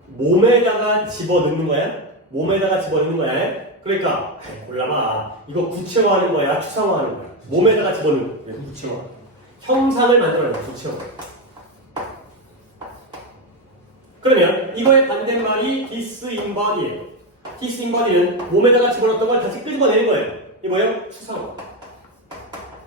몸에다가 집어넣는 거야? 몸에다가 집어넣는 거야? 그러니까 골라봐. 이거 구체화하는 거야? 추상화하는 거야? 몸에다가 집어넣는 거야? 구체화. 형상을 만들어내는 거야. 구체화. 그러면 이거의 반대말이 disembodied예요. disembodied는 몸에다가 집어넣었던 걸 다시 끄집어내는 거예요. 이게 뭐예요? 추상화.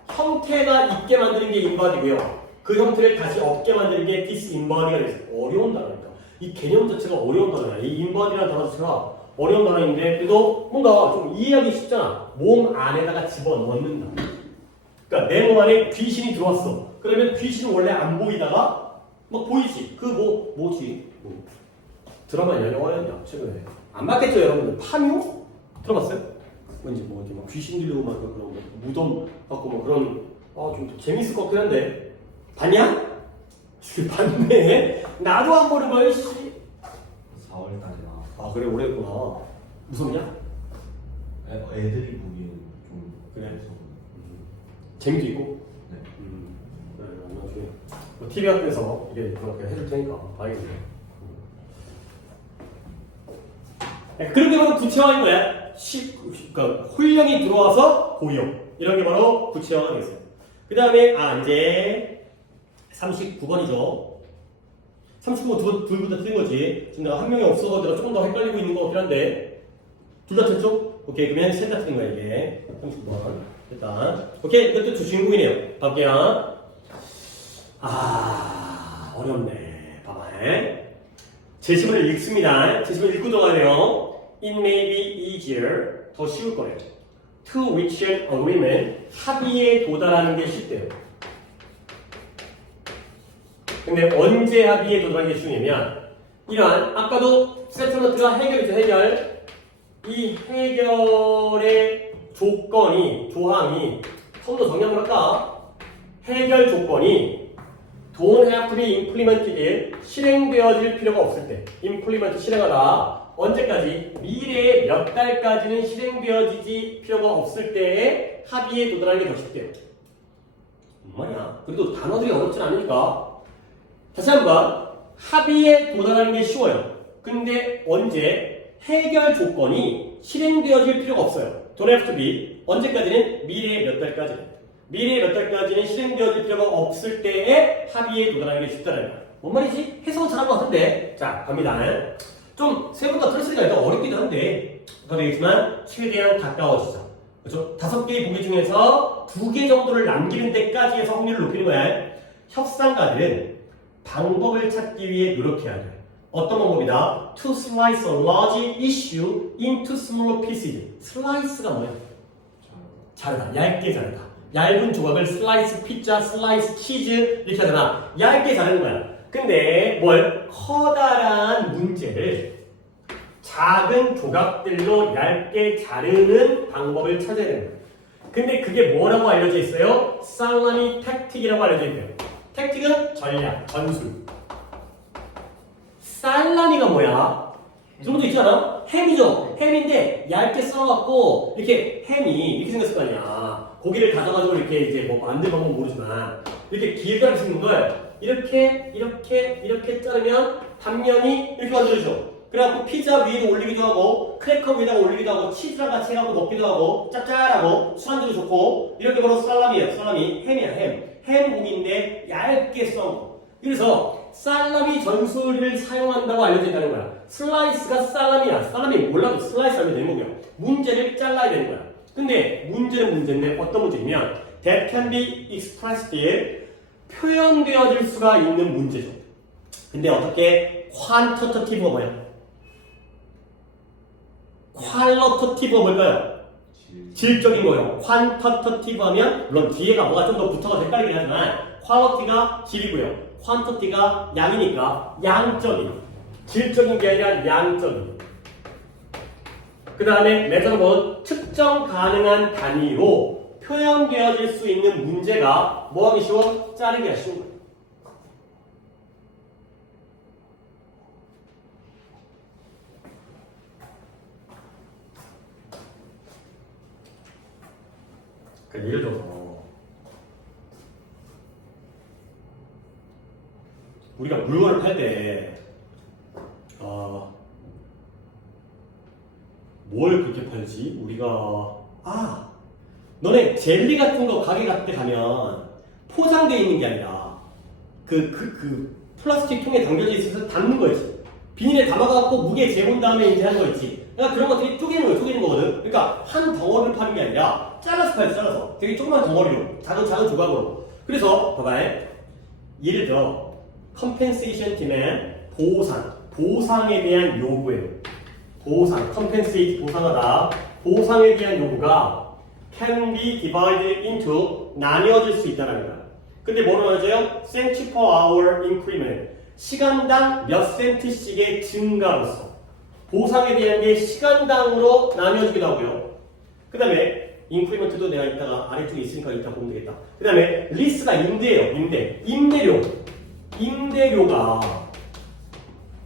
형태가 있게 만드는 게 인바디고요. 그 형태를 다시 없게 만드는 게 disembodied가 되죠. 어려운 단어니까. 이 개념 자체가 어려운 단어야. 이 인바디라는 단어 자체가 어려운 단어인데 그래도 뭔가 좀 이해하기 쉽잖아. 몸 안에다가 집어넣는다. 그러니까 내 몸 안에 귀신이 들어왔어. 그러면 귀신은 원래 안 보이다가 막 보이지. 그 뭐지? 드라마 영화였냐 최근에 안 봤겠죠 여러분들? 파묘? 들어봤어요? 왠지 뭐 이렇게 막 귀신 들리고 막 그런 거 무덤 갖고 뭐 그런 좀 재밌을 것 같긴 한데 봤냐? 봤네. 나도 안 보는 거야 씨. 4월달에 나왔어. 아 그래 오래 했구나. 무섭냐? 애들이 보기에는 좀 그래. 무서워. 재미도 있고. 네. 그래 나중에 뭐 TV 학교에서 이게 그렇게 해줄 테니까 봐야겠네. 그런 게 바로 구체화인 거야. 그러니까 훈령이 들어와서 고용 이런 게 바로 구체화가 되겠어요. 그 다음에 이제 39번이죠. 39번 둘 다 틀린 거지. 지금 내가 한 명이 없어서 내가 조금 더 헷갈리고 있는 거 같긴 한데 둘 다 틀렸죠? 오케이 그러면 셋 다 틀린 거야 이게 39번 일단 오케이 이것도 두 주인공이네요. 갈게요. 어렵네. 봐봐. 제시문을 읽습니다. 제시문 읽고 들어가야 돼요. It may be easier, 더 쉬울 거예요. To reach an agreement, 합의에 도달하는 게 쉽대요. 근데 언제 합의에 도달하는 게 쉬우냐면 이러한 아까도 세트너트가 해결이죠. 해결. 이 해결의 조건이 조항이 좀 더 정리하면 할까? 해결 조건이 don't have to be implemented 실행되어질 필요가 없을 때 implement 실행하다 언제까지? 미래의 몇 달까지는 실행되어지지 필요가 없을 때에 합의에 도달하는 게 더 쉽대요. 정말이야. 그래도 단어들이 어렵진 않으니까 다시 한번 합의에 도달하는 게 쉬워요. 근데 언제? 해결 조건이 실행되어질 필요가 없어요. Don't have to be 언제까지는? 미래의 몇 달까지는. 미래의 몇 달까지는 실행되어질 필요가 없을 때에 합의에 도달하는 게 쉽다는 거야. 뭔 말이지? 해석은 잘한 것 같은데. 자, 갑니다. 좀 세 번 더 틀으니까 일단 어렵기도 한데 더 되겠지만 최대한 가까워지자. 그렇죠? 5개의 보기 중에서 2개 정도를 남기는 데까지 해서 확률을 높이는 거야. 협상가들은 방법을 찾기 위해 노력해야 돼. 어떤 방법이다? To slice a large issue into smaller pieces. 슬라이스가 뭐야? 자르다. 얇게 자르다. 얇은 조각을 슬라이스 피자, 슬라이스 치즈 이렇게 하잖아. 얇게 자르는 거야. 근데 뭘? 커다란 문제를 작은 조각들로 얇게 자르는 방법을 찾아야 되는 거야. 근데 그게 뭐라고 알려져 있어요? 살라미 택틱이라고 알려져 있대요. 택틱은 전략, 전술. 살라미가 뭐야? 저것도 있잖아? 햄이죠? 햄인데 얇게 썰어갖고 이렇게 햄이 이렇게 생겼을 거 아니야. 고기를 다져가지고 이렇게 이제 뭐 만들 방법 모르지만 이렇게 길게 생긴 걸 이렇게 자르면 단면이 이렇게 만들어져. 그래갖고 피자 위에도 올리기도 하고 크래커 위에다가 올리기도 하고 치즈랑 같이 해갖고 먹기도 하고 짭짤하고 술안주도 좋고 이렇게 바로 살라미예요. 살라미 햄이야 햄. 햄 고기인데 얇게 썬 거. 그래서 살라미 전술을 사용한다고 알려져 있다는 거야. 슬라이스가 살라미야. 살라미 몰라도 슬라이스 하면 되는 거고요. 문제를 잘라야 되는 거야. 근데 문제는 문제인데 어떤 문제냐면 that can be expressed 표현되어질 수가 있는 문제죠. 근데 어떻게 quantitative가 뭐야? qualitative가 뭘까요? 질적인 거예요. quantitative 하면 물론 뒤에가 뭐가 좀 더 붙어서 헷갈리긴 하지만 quality가 질이고요. quantity가 양이니까 양적인 질적인 게 아니라 양적인. 그 다음에 메저러블 측정 가능한 단위로 표현되어질 수 있는 문제가 뭐 하기 쉬워? 자르기가 쉬운 거예요. 그러니까 예를 들어서 우리가 물건을 팔 때 뭘 그렇게 팔지? 우리가 너네 젤리 같은 거 가게 같은 데 가면 포장되어 있는 게 아니라 그 플라스틱 통에 담겨져 있어서 담는 거였지. 비닐에 담아갖고 무게 재본 다음에 이제 하는 거 있지. 그러니까 그런 것들이 쪼개는 거거든. 그러니까 한 덩어리를 파는 게 아니라 잘라서 팔지, 잘라서. 되게 조그만 덩어리로, 작은 조각으로. 그래서 봐봐요. 예를 들어 compensation demand, 보상에 대한 요구예요. compensate, 보상하다. 보상에 대한 요구가 can be divided into, 나뉘어질 수 있다는 거야. 근데 뭐로 나눠져요? cent per hour increment. 시간당 몇 센트씩의 증가로서. 보상에 대한 게 시간당으로 나뉘어지기도 하고요. 그 다음에 increment도 내가 이따가 아래쪽에 있으니까 이따 보면 되겠다. 그 다음에 lease가 임대예요. 임대료가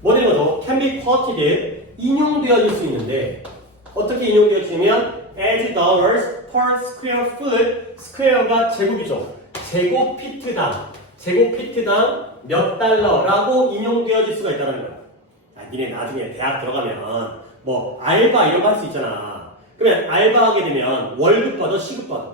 뭐 되는 거죠? can be quoted, 인용되어질 수 있는데 어떻게 인용되어지냐면 as dollars per square foot, square가 제곱이죠. 제곱피트당 몇 달러라고 인용되어질 수가 있다는 거야. 니네 나중에 대학 들어가면 뭐 알바 이런 거 할 수 있잖아. 그러면 알바하게 되면 월급 받아, 시급 받아?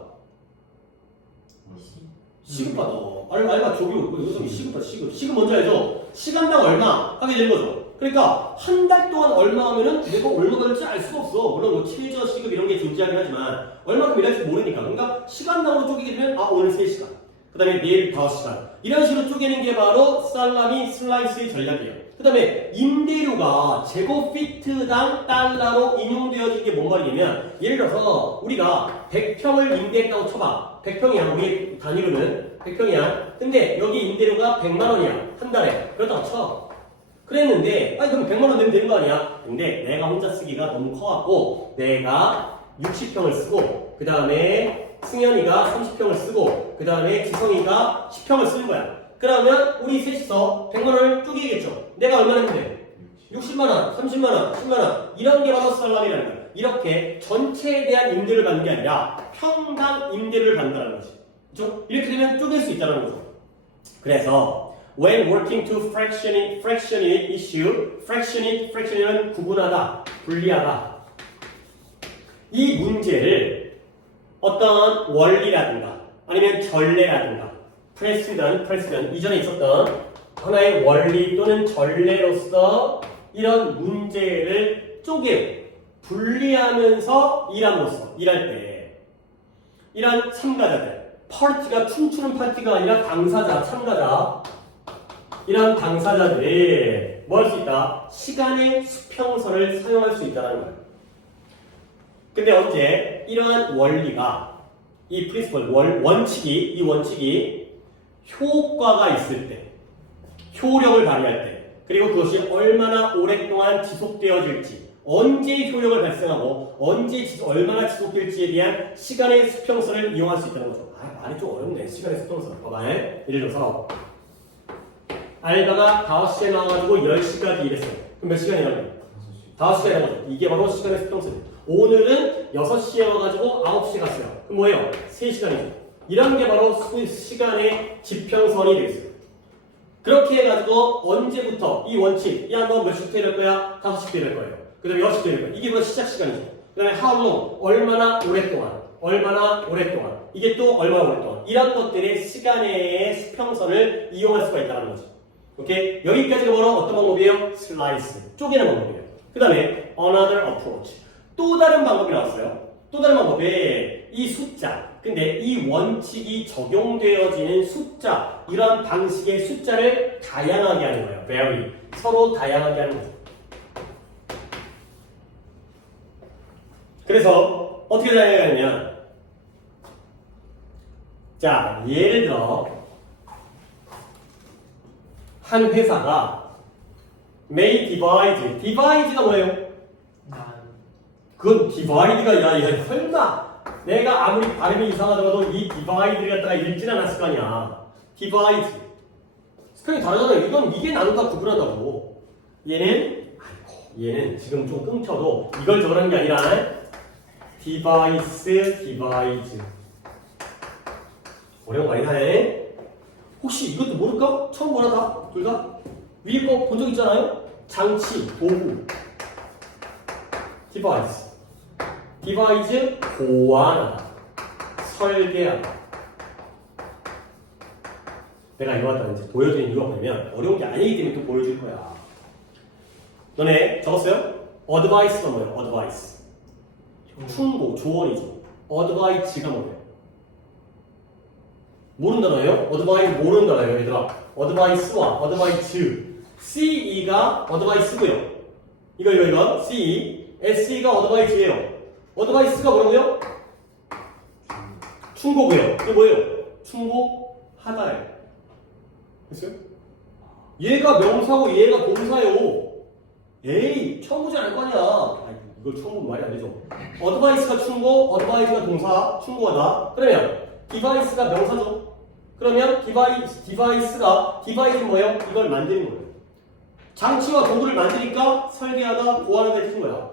시급 받아. 알바 조교 요즘 시급 받아. 시급 먼저 알죠? 시간당 얼마 하게 되는 거죠. 그러니까 한 달 동안 얼마 하면은 내가 얼마 받을지 알 수가 없어. 물론 뭐 최저 시급 이런 게 존재하긴 하지만 얼마큼 일할지 모르니까. 그러니까 시간당으로 쪼개게 되면 오늘 3시간, 그 다음에 내일 5시간 이런 식으로 쪼개는 게 바로 살라미 슬라이스의 전략이에요. 그 다음에 임대료가 제곱피트당 달러로 인용되어진 게 뭔 말이냐면 예를 들어서 우리가 100평을 임대했다고 쳐봐. 100평이야. 우리 단위로는 100평이야. 근데 여기 임대료가 100만 원이야. 한 달에. 그렇다고 쳐. 그랬는데 그럼 100만 원 내면 되는 거 아니야? 근데 내가 혼자 쓰기가 너무 커갖고 내가 60평을 쓰고 그 다음에 승현이가 30평을 쓰고 그 다음에 지성이가 10평을 쓰는 거야. 그러면 우리 셋이서 100만 원을 쪼개겠죠. 내가 얼마 냈는데? 60만 원, 30만 원, 10만 원 이런 게 바로 살라미라는 거야. 이렇게 전체에 대한 임대를 받는 게 아니라 평당 임대를 받는다는 거지. 그렇죠? 이렇게 되면 쪼갤 수 있다는 거죠. 그래서 when working to fractionate issue, fractionate는 구분하다, 분리하다. 이 문제를 어떤 원리라든가 아니면 전례라든가 precedent 이전에 있었던 하나의 원리 또는 전례로서 이런 문제를 쪼개 분리하면서 일함으로써 일할 때 이런 참가자들 파티가 춤추는 파티가 아니라 당사자 참가자 이런 당사자들이 뭐 할 수 있다? 시간의 수평선을 사용할 수 있다는 거예요. 근데 언제 이러한 원리가 이 프린시플 이 원칙이 효과가 있을 때 효력을 발휘할 때 그리고 그것이 얼마나 오랫동안 지속되어질지 언제 효력을 발생하고 언제 얼마나 지속될지에 대한 시간의 수평선을 이용할 수 있다는 거죠. 말이 좀 어렵네. 시간의 수평선. 봐봐. 예를 들어서 알바가 5시에 나와가지고 10시까지 일했어요. 그럼 몇 시간이라고? 5시간이 나가죠. 이게 바로 시간의 수평선이에요. 오늘은 6시에 와가지고 9시에 갔어요. 그럼 뭐예요? 3시간이죠. 이런 게 바로 시간의 지평선이 되겠어요. 그렇게 해가지고 언제부터 이 원칙, 야, 너 몇 시부터 일할 거야? 5시부터 일할 거예요. 그 다음에 6시부터 일할 거야. 이게 바로 시작 시간이죠. 그 다음에 how long, 얼마나 오랫동안. 이게 또 얼마나 오랫동안. 이런 것들의 시간의 수평선을 이용할 수가 있다는 거죠. 오케이? 여기까지가 바로 어떤 방법이에요? 슬라이스. 쪼개는 방법이에요. 그 다음에 another approach. 또 다른 방법이 나왔어요. 또 다른 방법에 이 숫자. 근데 이 원칙이 적용되어지는 숫자. 이런 방식의 숫자를 다양하게 하는 거예요. vary. 서로 다양하게 하는 거죠. 그래서 어떻게 다양하게 하냐면 자, 예를 들어 한 회사가 may divide. divide가 뭐예요? 그건 divide가 야 설마 내가 아무리 발음이 이상하더라도 이 divide를 갖다가 읽진 않았을 거 아니야. divide. 스펠링 다르잖아요. 이건 이게 나누다 구분한다고. 얘는 지금 좀 끊겨도 이걸 적으라는 게 아니라 divides. 어려운 거 아니다. 혹시 이것도 모를까? 처음 보나 다? 둘 다? 위에 거 본 적 있잖아요? 장치, 도구. 디바이스. 디바이스 보완하다. 설계하다. 내가 이거 갖다 이제 보여드리는 이유가 뭐냐면 어려운 게 아니기 때문에 또 보여줄 거야. 너네 적었어요? 어드바이스가 뭐예요? 어드바이스. 충고, 조언이죠. 어드바이스가 뭐예요? 모르는 단어예요? 어드바이스 모르는 단어예요, 얘들아. 어드바이스와 어드바이스. CE가 어드바이스고요. 이거 CE. SE가 어드바이스예요. 어드바이스가 뭐라고요? 충고고요. 이게 뭐예요? 충고하다예요. 됐어요? 얘가 명사고 얘가 동사예요. 에이, 처음 보지 않을 거 아니야. 이걸 처음 보면 말이 안 되죠. 어드바이스가 충고, 어드바이스가 동사, 충고하다. 그러면 디바이스가 명사죠. 그러면 디바이스가 뭐예요? 이걸 만드는 거예요. 장치와 도구를 만드니까 설계하다, 보완하다 해주는 거야.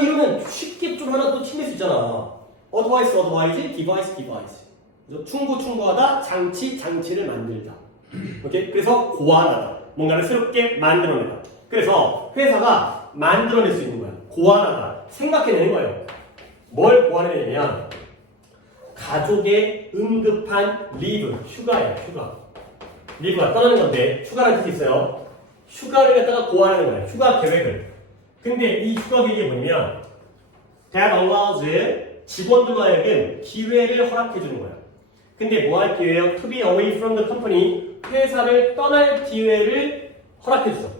이러면 쉽게 좀 하나 또 챙길 수 있잖아. 어드바이스, 디바이스. 그래서 충고하다, 장치를 만들다. 오케이? 그래서 고안하다. 뭔가를 새롭게 만들어내다. 그래서 회사가 만들어낼 수 있는 거야. 고안하다. 생각해내는 거예요. 뭘 고안해내냐면 가족의 응급한 리브, 휴가예요. 리브가 떠나는 건데 휴가라는 뜻이 있어요. 휴가를 갖다가 고안하는 거예요. 휴가 계획을. 근데 이 휴가 계획이 뭐냐면 that allows 직원들로 하여금 기회를 허락해 주는 거예요. 근데 뭐 할 기회예요? To be away from the company. 회사를 떠날 기회를 허락해 주죠.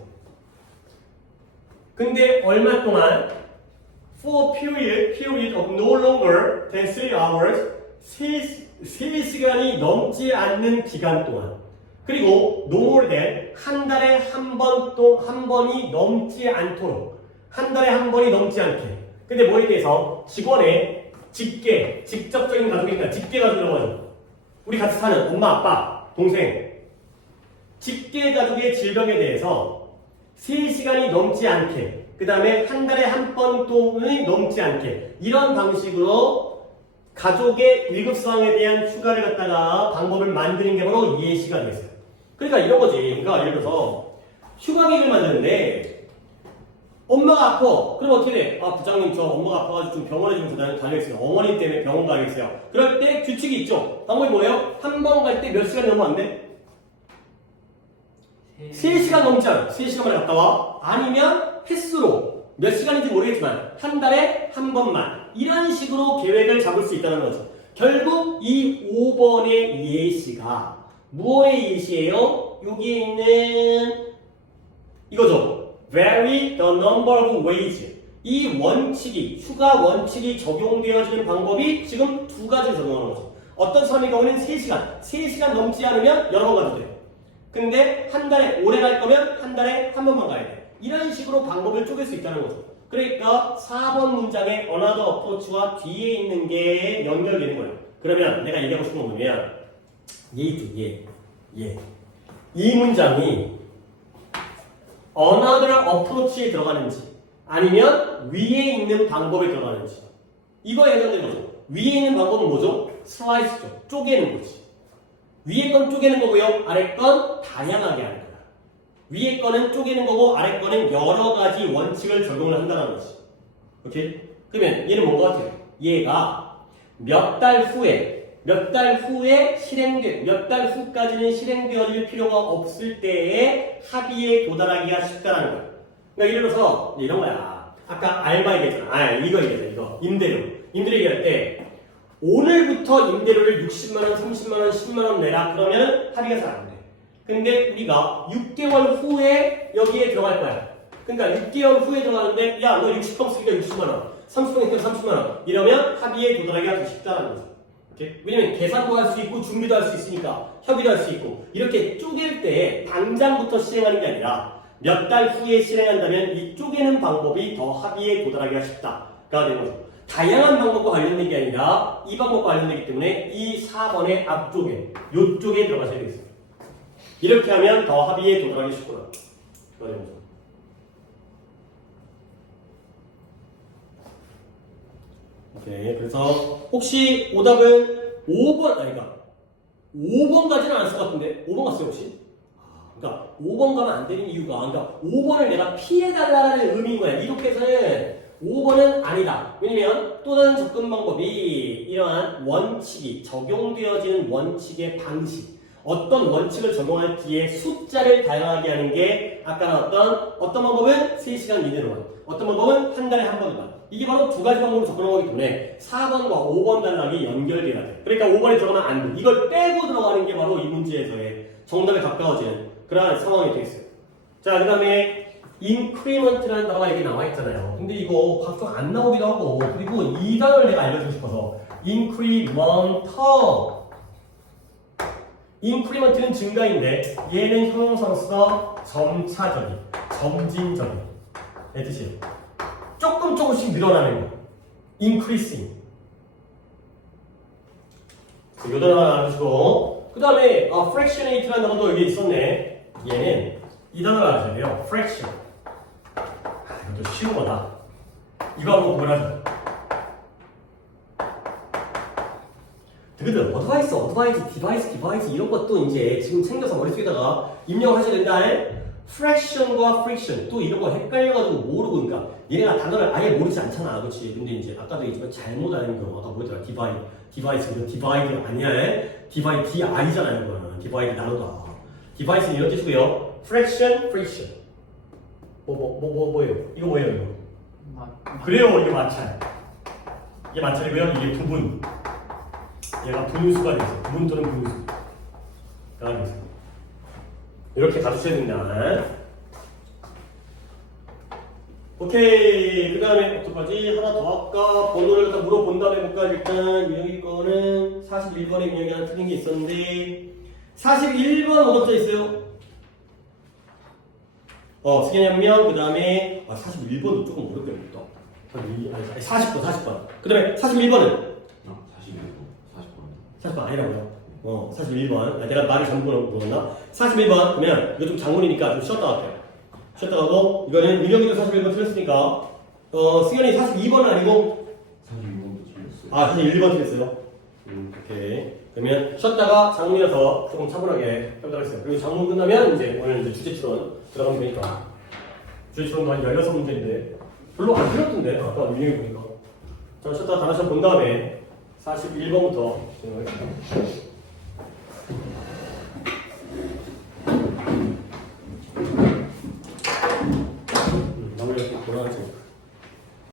근데 얼마 동안 for period of no longer than 3 hours 3시간이 넘지 않는 기간 동안 그리고 no more than 한 달에 한 번이 넘지 않도록 한 달에 한 번이 넘지 않게 근데 뭐에 대해서 직원의 직접적인 가족이니까 직계 가족이라고 하죠. 우리 같이 사는 엄마, 아빠, 동생 직계 가족의 질병에 대해서 3시간이 넘지 않게 그 다음에 한 달에 한 번 동안이 넘지 않게 이런 방식으로 가족의 위급상황에 대한 휴가를 갖다가 방법을 만드는 게 바로 예시가 되겠어요. 그러니까 이런 거지. 그러니까 예를 들어서 휴가 계획을 만드는데 엄마가 아파. 그럼 어떻게 돼? 부장님 저 엄마가 아파가지고 좀 병원에 좀 다녀있어요. 어머니 때문에 병원 가야겠어요. 그럴 때 규칙이 있죠. 방법이 뭐예요? 한 번 갈 때 몇 시간이 넘으면 안 돼? 3시간 넘지 않아. 3시간 만에 갔다 와. 아니면 횟수로 몇 시간인지 모르겠지만 한 달에 한 번만 이런 식으로 계획을 잡을 수 있다는 거죠. 결국 이 5번의 예시가 무엇의 예시예요? 여기에 있는 이거죠. Vary the number of ways. 이 원칙이, 휴가 원칙이 적용되어지는 방법이 지금 두 가지를 적용하는 거죠. 어떤 사람의 경우는 3시간 넘지 않으면 여러 번 가도 돼요. 근데 한 달에 오래 갈 거면 한 달에 한 번만 가야 돼. 이런 식으로 방법을 쪼갤 수 있다는 거죠. 그러니까 4번 문장의 another approach와 뒤에 있는 게 연결되는 거예요. 그러면 내가 얘기하고 싶은 건 뭐냐면 이 문장이 another approach에 들어가는지 아니면 위에 있는 방법에 들어가는지 이거에 해당되는 거죠. 위에 있는 방법은 뭐죠? 슬라이스죠. 쪼개는 거지. 위에 건 쪼개는 거고요. 아래 건 다양하게 하는 거야. 위에 거는 쪼개는 거고 아래 거는 여러 가지 원칙을 적용을 한다는 거지. 오케이? 그러면 얘는 뭔 것 같아요? 얘가 몇 달 후에 실행돼, 몇 달 후까지는 실행되어질 필요가 없을 때에 합의에 도달하기가 쉽다는 거야. 그러니까 예를 들어서 이런 거야. 아까 알바 얘기했잖아. 이거 얘기했잖아. 이거 임대료 얘기할 때 오늘부터 임대료를 60만원, 30만원, 10만원 내라. 그러면 합의가 잘 안 돼. 근데 우리가 6개월 후에 여기에 들어갈 거야. 그러니까 6개월 후에 들어가는데 야, 너 60평 쓰니까 60만원, 30평 쓰니까 30만원 이러면 합의에 도달하기가 더 쉽다는 거죠. 오케이? 왜냐면 계산도 할 수 있고 준비도 할 수 있으니까 협의도 할 수 있고 이렇게 쪼갤 때 당장부터 실행하는 게 아니라 몇 달 후에 실행한다면 이 쪼개는 방법이 더 합의에 도달하기가 쉽다가 되는 거죠. 다양한 방법과 관련된 게 아니라 이 방법과 관련되기 때문에 이 4번의 앞쪽에 이쪽에 들어가셔야 되겠습니다. 이렇게 하면 더 합의에 도달하기 쉽구나. 오케이. 그래서 혹시 오답은 5번 아니까 5번까지는 안 쓸 것 같은데 5번 갔어요 혹시? 그러니까 5번 가면 안 되는 이유가 그러니까 5번을 내가 피해달라는 의미인 거야. 이렇게 해서는 5번은 아니다. 왜냐면 또 다른 접근 방법이 이러한 원칙이 적용되어지는 원칙의 방식 어떤 원칙을 적용할지에 숫자를 다양하게 하는 게 아까 나왔던 어떤 방법은 3시간 이내로만 어떤 방법은 한 달에 한 번만 이게 바로 두 가지 방법으로 접근한 거기 때문에 4번과 5번 단락이 연결돼야 돼. 그러니까 5번에 들어가면 안 돼. 이걸 빼고 들어가는 게 바로 이 문제에서의 정답에 가까워지는 그러한 상황이 되겠어요. 자, 그 다음에 increment라는 단어가 여기 나와 있잖아요. 근데 이거 가끔 안 나오기도 하고 그리고 이 단어를 내가 알려주고 싶어서 increment는 증가인데 얘는 형용사로서 점차적인, 점진적인 의 뜻이에요. 조금씩 늘어나는 거. increasing. 이 단어 알아주시고 그 다음에 fractionate라는 단어도 여기 있었네. 얘는 이 단어를 아셔야 돼요. fraction. 이것도 쉬운 거다. 이거 한번 구분하자. 근데 어드바이스, 디바이스 이런 것도 이제 지금 챙겨서 머릿속에다가 입력을 하셔야 된다. fraction과 friction 또 이런 거 헷갈려가지고 모르고 그러니까 얘네가 단어를 아예 모르지 않잖아. 그렇지? 근데 이제 아까도 얘기했지만 잘못 아는 경우 아까 뭐였더라? 디바이스 디바이드 아니야? 디바이드 DI잖아요. 그거는 디바이드 나누다. 디바이스는 이런 뜻이고요. fraction, friction. 뭐예요? 이거 뭐예요? 이거? 그래요. 이게 마찰. 이게 마찰이고요. 이게 부분. 얘가 분수가 되죠. 부분 또는 분수가 되죠. 이렇게 가주셔야 된다. 오케이. 그 다음에 어떡하지? 하나 더 할까? 번호를 갖다 물어본 다음에 볼까? 일단 여기 거는 41번에 그냥 하나 틀린 게 있었는데 41번 뭐가 써 있어요? 승현이 그 다음에 41번도 조금 어렵겠다. 40번. 그 다음에 41번은? 40번 아니라고요? 41번. 내가 말을 잘못 물어봤나? 41번. 그러면 이거 좀 장문이니까 좀 쉬었다 갈게요. 쉬었다 가고, 이거는 민혁이도 41번 틀렸으니까, 승현이 42번은 아니고, 41번도 틀렸어요. 41번 틀렸어요. 오케이. 그러면 쉬었다가 장문이어서 조금 차분하게 해보도록 하겠습니다. 그리고 장문 끝나면 이제 오늘 이제 주제 추론 들어가면 되니까. 주제 추론도 한 16문제인데, 별로 안 틀렸던데, 아까 민혁이 보니까. 자, 쉬었다가 단어시험 본 다음에, 41번부터 진행하겠습니다.